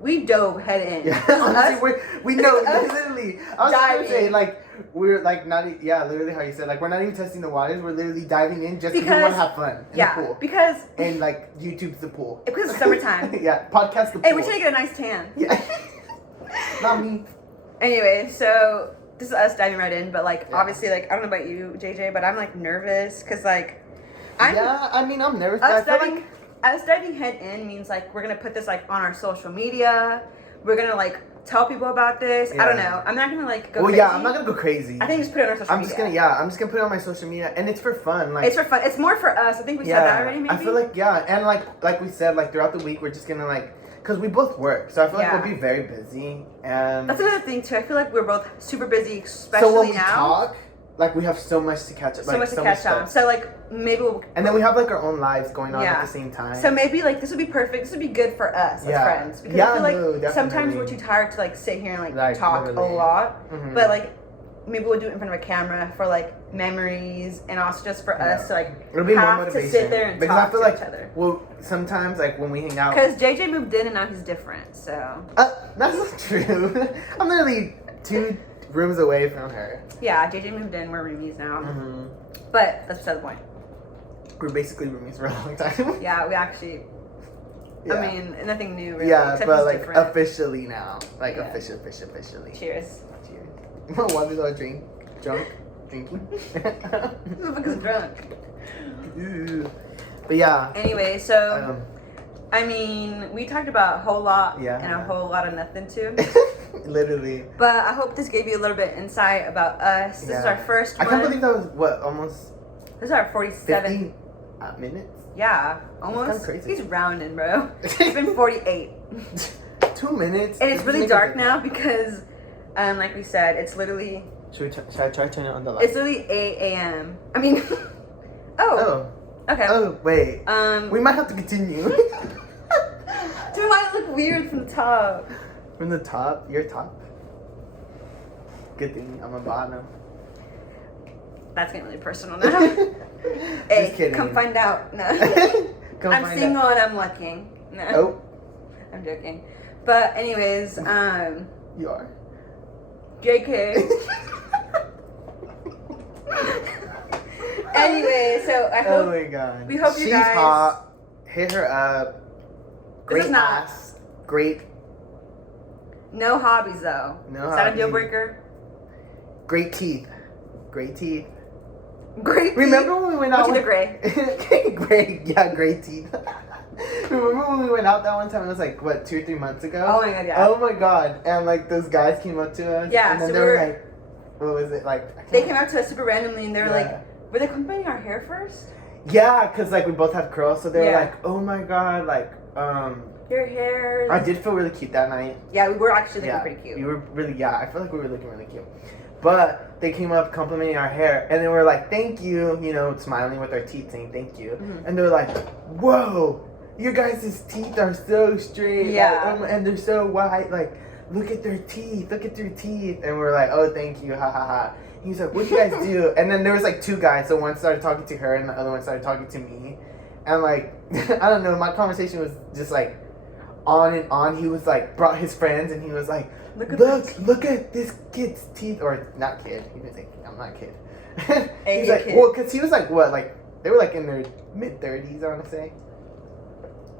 we dove head in. Yeah, honestly, we know literally. I was diving. gonna say like we're like not literally how you said, like we're not even testing the waters. We're literally diving in just because we want to have fun in the pool. Because and like YouTube's the pool. Because it's summertime. Yeah, podcast the pool. Hey, we're trying to get a nice tan. Yeah. Not me. Anyway, so this is us diving right in, but like obviously, like I don't know about you, JJ, but I'm like nervous because like I'm nervous. Us diving head in means like we're gonna put this like on our social media. We're gonna like tell people about this. Yeah. I don't know. I'm not gonna like go. Well, crazy. yeah, I'm not gonna go crazy. I think just put it on our social media. I'm just gonna put it on my social media, and it's for fun. Like it's for fun. It's more for us. I think we said that already. Maybe I feel like and like we said, like throughout the week, we're just gonna like. Because we both work, so I feel like we'll be very busy, and that's another thing too. I feel like we're both super busy, especially so when we now. Talk, like we have so much to catch up, so much to catch on. So like maybe we'll, and then we have like our own lives going on at the same time. So maybe like this would be perfect. This would be good for us as friends because I feel like sometimes we're too tired to like sit here and like talk a lot, but like. Maybe we'll do it in front of a camera for like memories and also just for us to like it'll be have more to sit there and because talk I feel to like each other. Well, sometimes like when we hang out, because JJ moved in and now he's different. So that's not true. I'm literally 2 rooms away from her. Yeah, JJ moved in. We're roomies now. But that's beside the point. We're basically roomies for a long time. Yeah, we actually. Yeah. I mean, nothing new really. Yeah, except but like different. Officially now, like officially. Cheers. Why did I drinking? Who the fuck is drunk? But yeah. Anyway, so I mean, we talked about a whole lot and a whole lot of nothing too. Literally. But I hope this gave you a little bit of insight about us. This is our first one. I can't believe that was what almost. This is our 47 minutes. Yeah, almost. That's kind of crazy. He's rounding, bro. It's been 48. 2 minutes. And it's really dark now because, like we said, it's literally. Should I try to turn it on the light? It's literally 8 a.m. I mean. Oh. Okay. Oh wait. We might have to continue. Dude, why it look weird from the top? From the top? Your top? Good thing I'm a bottom. That's getting really personal now. Hey, Just kidding. come find out. No. I'm single and I'm lucky. No. Oh. I'm joking. But anyways, You are. JK. Anyway, so I hope. Oh my god. We hope you She's guys. She's hot. Hit her up. Great This is not. ass. Great. No hobbies though. No Is that a hobbies. deal breaker? Great teeth. Great teeth. Great. Remember when we went out? Which are gray? Great. Yeah, great teeth. Remember when we went out that one time? It was like what, 2 or 3 months ago? Oh my god, yeah. Oh my god! And like those guys came up to us. Yeah, And then so they were like, what was it like? They came up to us super randomly and they were like, were they complimenting our hair first? Yeah, cause like we both had curls, so they were Yeah. like, oh my god, like Your hair. I did feel really cute that night. Yeah, we were actually looking pretty cute. We were really, I feel like we were looking really cute. But they came up complimenting our hair, and they were like, thank you, you know, smiling with our teeth saying thank you. Mm-hmm. And they were like, whoa, your guys' teeth are so straight. Yeah. Like, and they're so white. Like, look at their teeth, and we're like, oh, thank you, ha ha ha. He's like, what do you guys do? And then there was like two guys, so one started talking to her and the other one started talking to me, and like I don't know, my conversation was just like on and on. He was like brought his friends and he was like, look at this kid's teeth, or not kid. He didn't say I'm not a kid. He's like, kid. Well, because he was like what, like they were like in their mid-30s, I want to say.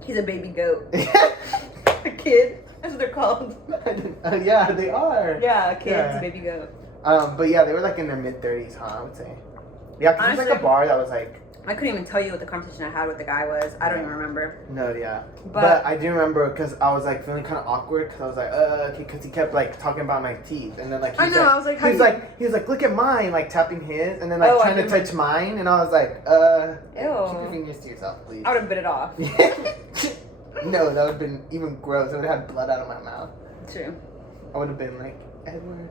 He's a baby goat. A kid. That's what they're called. Yeah, they are. Yeah, a kid's a baby goat. But yeah, they were like in their mid-30s, huh? I would say. Yeah, because it's like a bar that was like. I couldn't even tell you what the conversation I had with the guy was. I don't even remember. No, yeah. But I do remember because I was like feeling kind of awkward because I was like, okay, because he kept like talking about my teeth, and then like he was like, look at mine, like tapping his, and then like trying to touch mine, and I was like, ew. Keep your fingers to yourself, please. I would have bit it off. No, that would have been even gross. I would have had blood out of my mouth. True. I would have been like, Edward.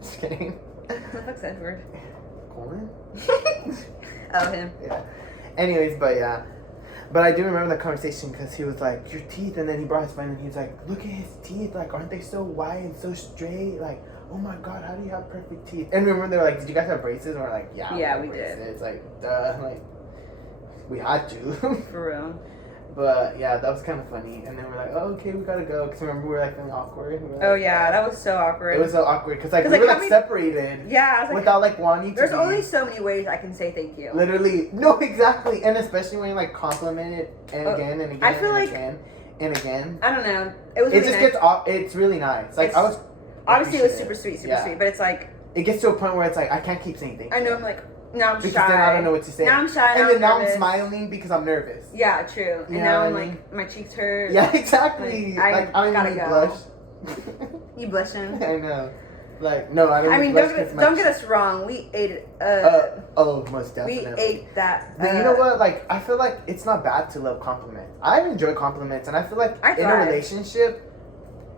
Just kidding. What the fuck's Edward? Colin? Oh, him. Yeah. Anyways, but yeah. But I do remember the conversation because he was like, your teeth, and then he brought his friend and he was like, look at his teeth, like, aren't they so white and so straight? Like, oh my god, how do you have perfect teeth? And remember they were like, did you guys have braces? And we're like, yeah, we did. It's like, duh, like, we had to. For real. But yeah, that was kind of funny. And then we're like, oh, okay, we gotta go. Because remember, we were like feeling awkward. We were, like, oh, yeah, that was so awkward. It was so awkward. Because like, we were like separated. Yeah, I was like, without like wanting to. There's only so many ways I can say thank you. Literally. No, exactly. And especially when you like compliment it and again and again. I feel like. Again and again. I don't know. It was. It just gets off. It's really nice. Like, I was. Obviously, it was super sweet, sweet. But it's like. It gets to a point where it's like, I can't keep saying thank you. I know, I'm like. Now I'm because shy. Then I don't know what to say. Now I'm shy. And then now I'm smiling because I'm nervous. Yeah, true. And now I'm like, my cheeks hurt. Yeah, exactly. Like I don't even blush. You blushing? I know. Like, no, I don't. I mean, don't get us wrong. We ate it. Oh, most definitely. We ate that. But you know what? Like, I feel like it's not bad to love compliments. I enjoy compliments, and I feel like in a relationship,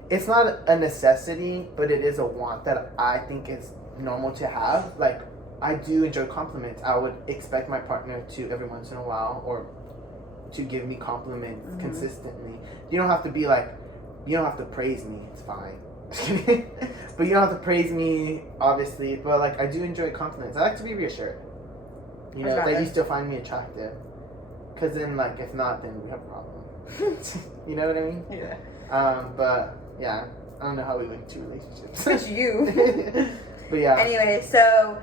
it's not a necessity, but it is a want that I think is normal to have. Like, I do enjoy compliments. I would expect my partner to every once in a while, or to give me compliments consistently. You don't have to be like, you don't have to praise me. It's fine. But you don't have to praise me, obviously. But like, I do enjoy compliments. I like to be reassured. You know, that you still find me attractive. Because then, like, if not, then we have a problem. You know what I mean? Yeah. But yeah, I don't know how we went to relationships. It's you. But yeah. Anyway, so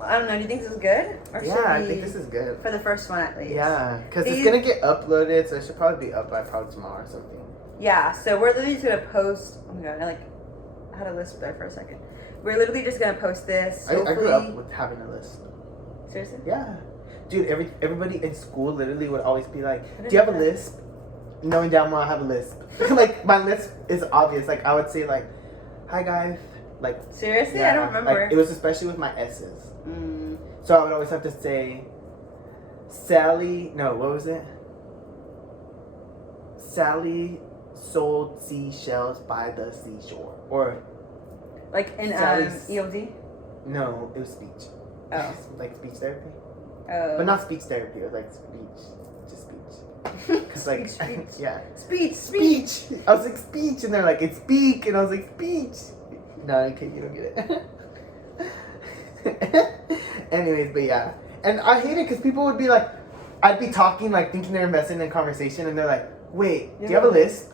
I don't know. Do you think this is good? Or I think this is good for the first one at least. Yeah, because it's gonna get uploaded, so it should probably be up by probably tomorrow or something. Yeah. So we're literally just gonna post. Oh my god, I had a list there for a second. We're literally just gonna post this. I grew up with having a list. Seriously? Yeah. Dude, everybody in school literally would always be like, do you have a lisp? Knowing damn well I have a lisp. Like, my lisp is obvious. Like, I would say, like, hi guys. Like, seriously? Yeah, I don't remember. Like, it was especially with my S's. So I would always have to say, Sally, no, what was it? Sally sold seashells by the seashore. Or, like in ELD? No, it was speech. Oh. Like speech therapy. Oh. But not speech therapy, it was like speech. Just speech. Cause like, speech. Yeah. Speech. I was like, speech. And they're like, it's speak. And I was like, speech. No, okay, you don't get it. Anyways, but yeah. And I hate it because people would be like, I'd be talking, like, thinking they're invested in a conversation. And they're like, wait, do you have a list?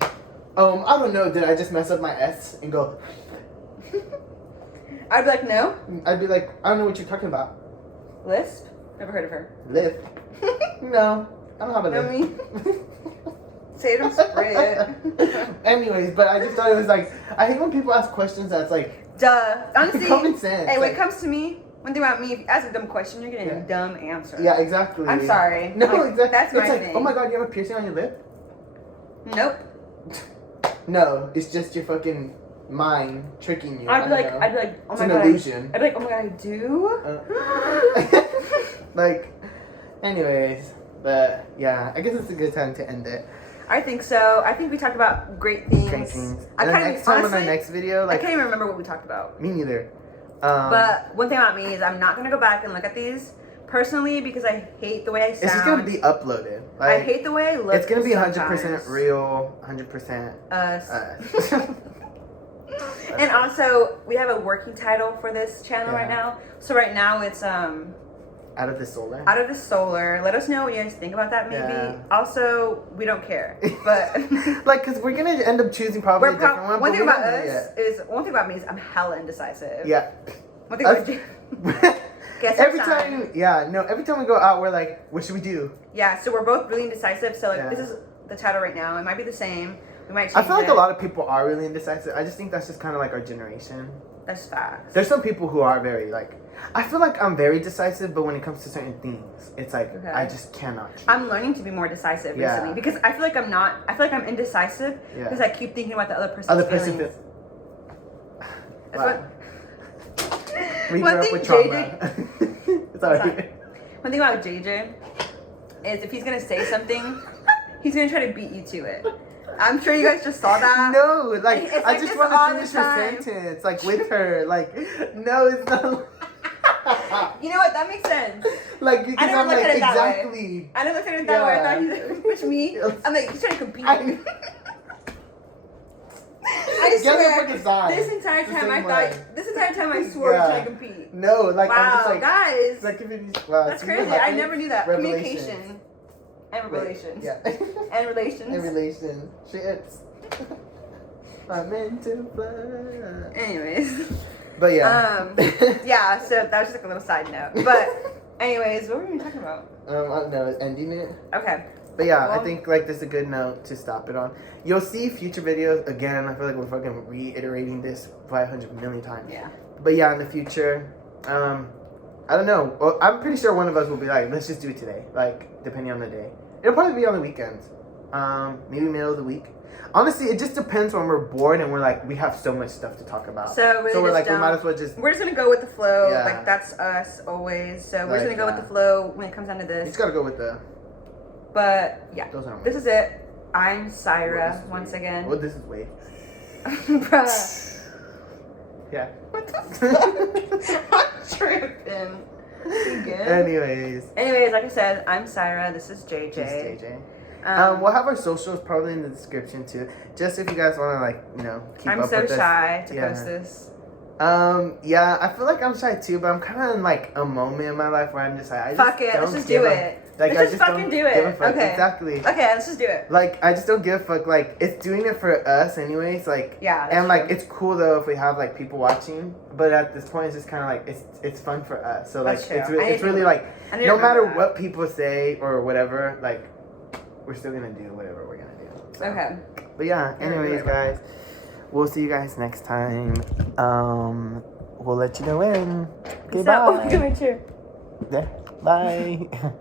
I don't know. Did I just mess up my S and go? I'd be like, no. I'd be like, I don't know what you're talking about. Lisp? Never heard of her. Lisp? No, I don't have a lisp. Know me? Say it, I'm spread. Anyways, but I just thought it was like, I hate when people ask questions that's like, duh. Honestly, common sense. Hey, when it comes to me, one thing about me, if you ask a dumb question, you're getting a dumb answer. Yeah, exactly. I'm sorry. No, like, exactly. That's my thing. Oh my god, you have a piercing on your lip? Nope. No, it's just your fucking mind tricking you. I'd be like, oh my god. It's an illusion. I'd be like, oh my god, I do? Like, anyways, but yeah, I guess it's a good time to end it. I think so. I think we talked about great things. And next time on our next video, like, I can't even remember what we talked about. Me neither. But one thing about me is I'm not gonna go back and look at these personally because I hate the way I sound. It's just gonna be uploaded. Like, I hate the way I look. It's gonna be 100% real, 100% us. And also, we have a working title for this channel right now. So right now it's Out of the Solar. Out of the Solar. Let us know what you guys think about that. Maybe. Yeah. Also, we don't care, but like, cause we're gonna end up choosing probably a different one. One but thing we about don't know us yet. is one thing about me is I'm hella indecisive. Yeah. One thing about you. Guess what every time we go out, we're like, what should we do? Yeah, so we're both really indecisive. So like, Yeah. this is the title right now. It might be the same. We might change I feel like it. a lot of people are really indecisive. I just think that's just kind of like our generation. That's facts. There's some people who are very like. I feel like I'm very decisive, but when it comes to certain things, it's like I just cannot. I'm learning to be more decisive recently because I feel like I'm not. I feel like I'm indecisive because I keep thinking about the other person's feelings. Wow. We One grew up thing with trauma. Sorry. One thing about JJ is if he's gonna say something, he's gonna try to beat you to it. I'm sure you guys just saw that. No, like It's I like just this want all to the finish her time. sentence, like with her. Like, no, it's not. You know what? That makes sense. Like, because I never I'm looked like at it that way. exactly. I never looked at it that way. I thought he's like, push me. I'm like, he's trying to compete. I swear, this entire time I swore he's trying to compete. No, like I'm just Wow, like guys. Like, wow, That's crazy. I never knew that. Communication and Wait, relations. yeah. And relations. And relations. Shit. I'm meant to fly. Anyways. But yeah. Yeah, so that was just like a little side note. But anyways, what were we even talking about? I don't know, ending it. Okay. But yeah, Well, I think like this is a good note to stop it on. You'll see future videos again. I feel like we're fucking reiterating this 500 million times. Yeah. But yeah, in the future, I don't know. Well, I'm pretty sure one of us will be like, let's just do it today. Like, depending on the day. It'll probably be on the weekends. Maybe middle of the week. Honestly, it just depends when we're bored and we're like, we have so much stuff to talk about. So really, we're like, we might as well just. We're just gonna go with the flow. Yeah. Like that's us always. So we're just Like, gonna go with the flow when it comes down to You this. just gotta go with the. But yeah, Those aren't this is it. I'm Well, Syra this is once weird. again. Well, this is Wade. Bruh. Yeah. What the fuck? I'm tripping. Anyways. Anyways, like I said, I'm Syra. This is JJ. This is JJ. We'll have our socials probably in the description too. Just if you guys want to like, keep I'm up so with us. shy to post this. Yeah, I feel like I'm shy too, but I'm kind of in like a moment in my life where I'm just like, Fuck it, let's just do it. Like, Let's just fucking do it. give a fuck. Okay. Exactly. Okay, let's just do it. Like, I just don't give a fuck. Like, it's doing it for us anyways. Like, Yeah. and like, it's cool though if we have like people watching. But at this point, it's just kind of like it's fun for us. So like, That's true. it's really like no remember matter that. what people say or whatever, like we're still gonna do whatever we're gonna do. So. Okay. But yeah. Anyways, guys, we'll see you guys next time. We'll let you know when. Okay, bye. Come here, too. There. Bye.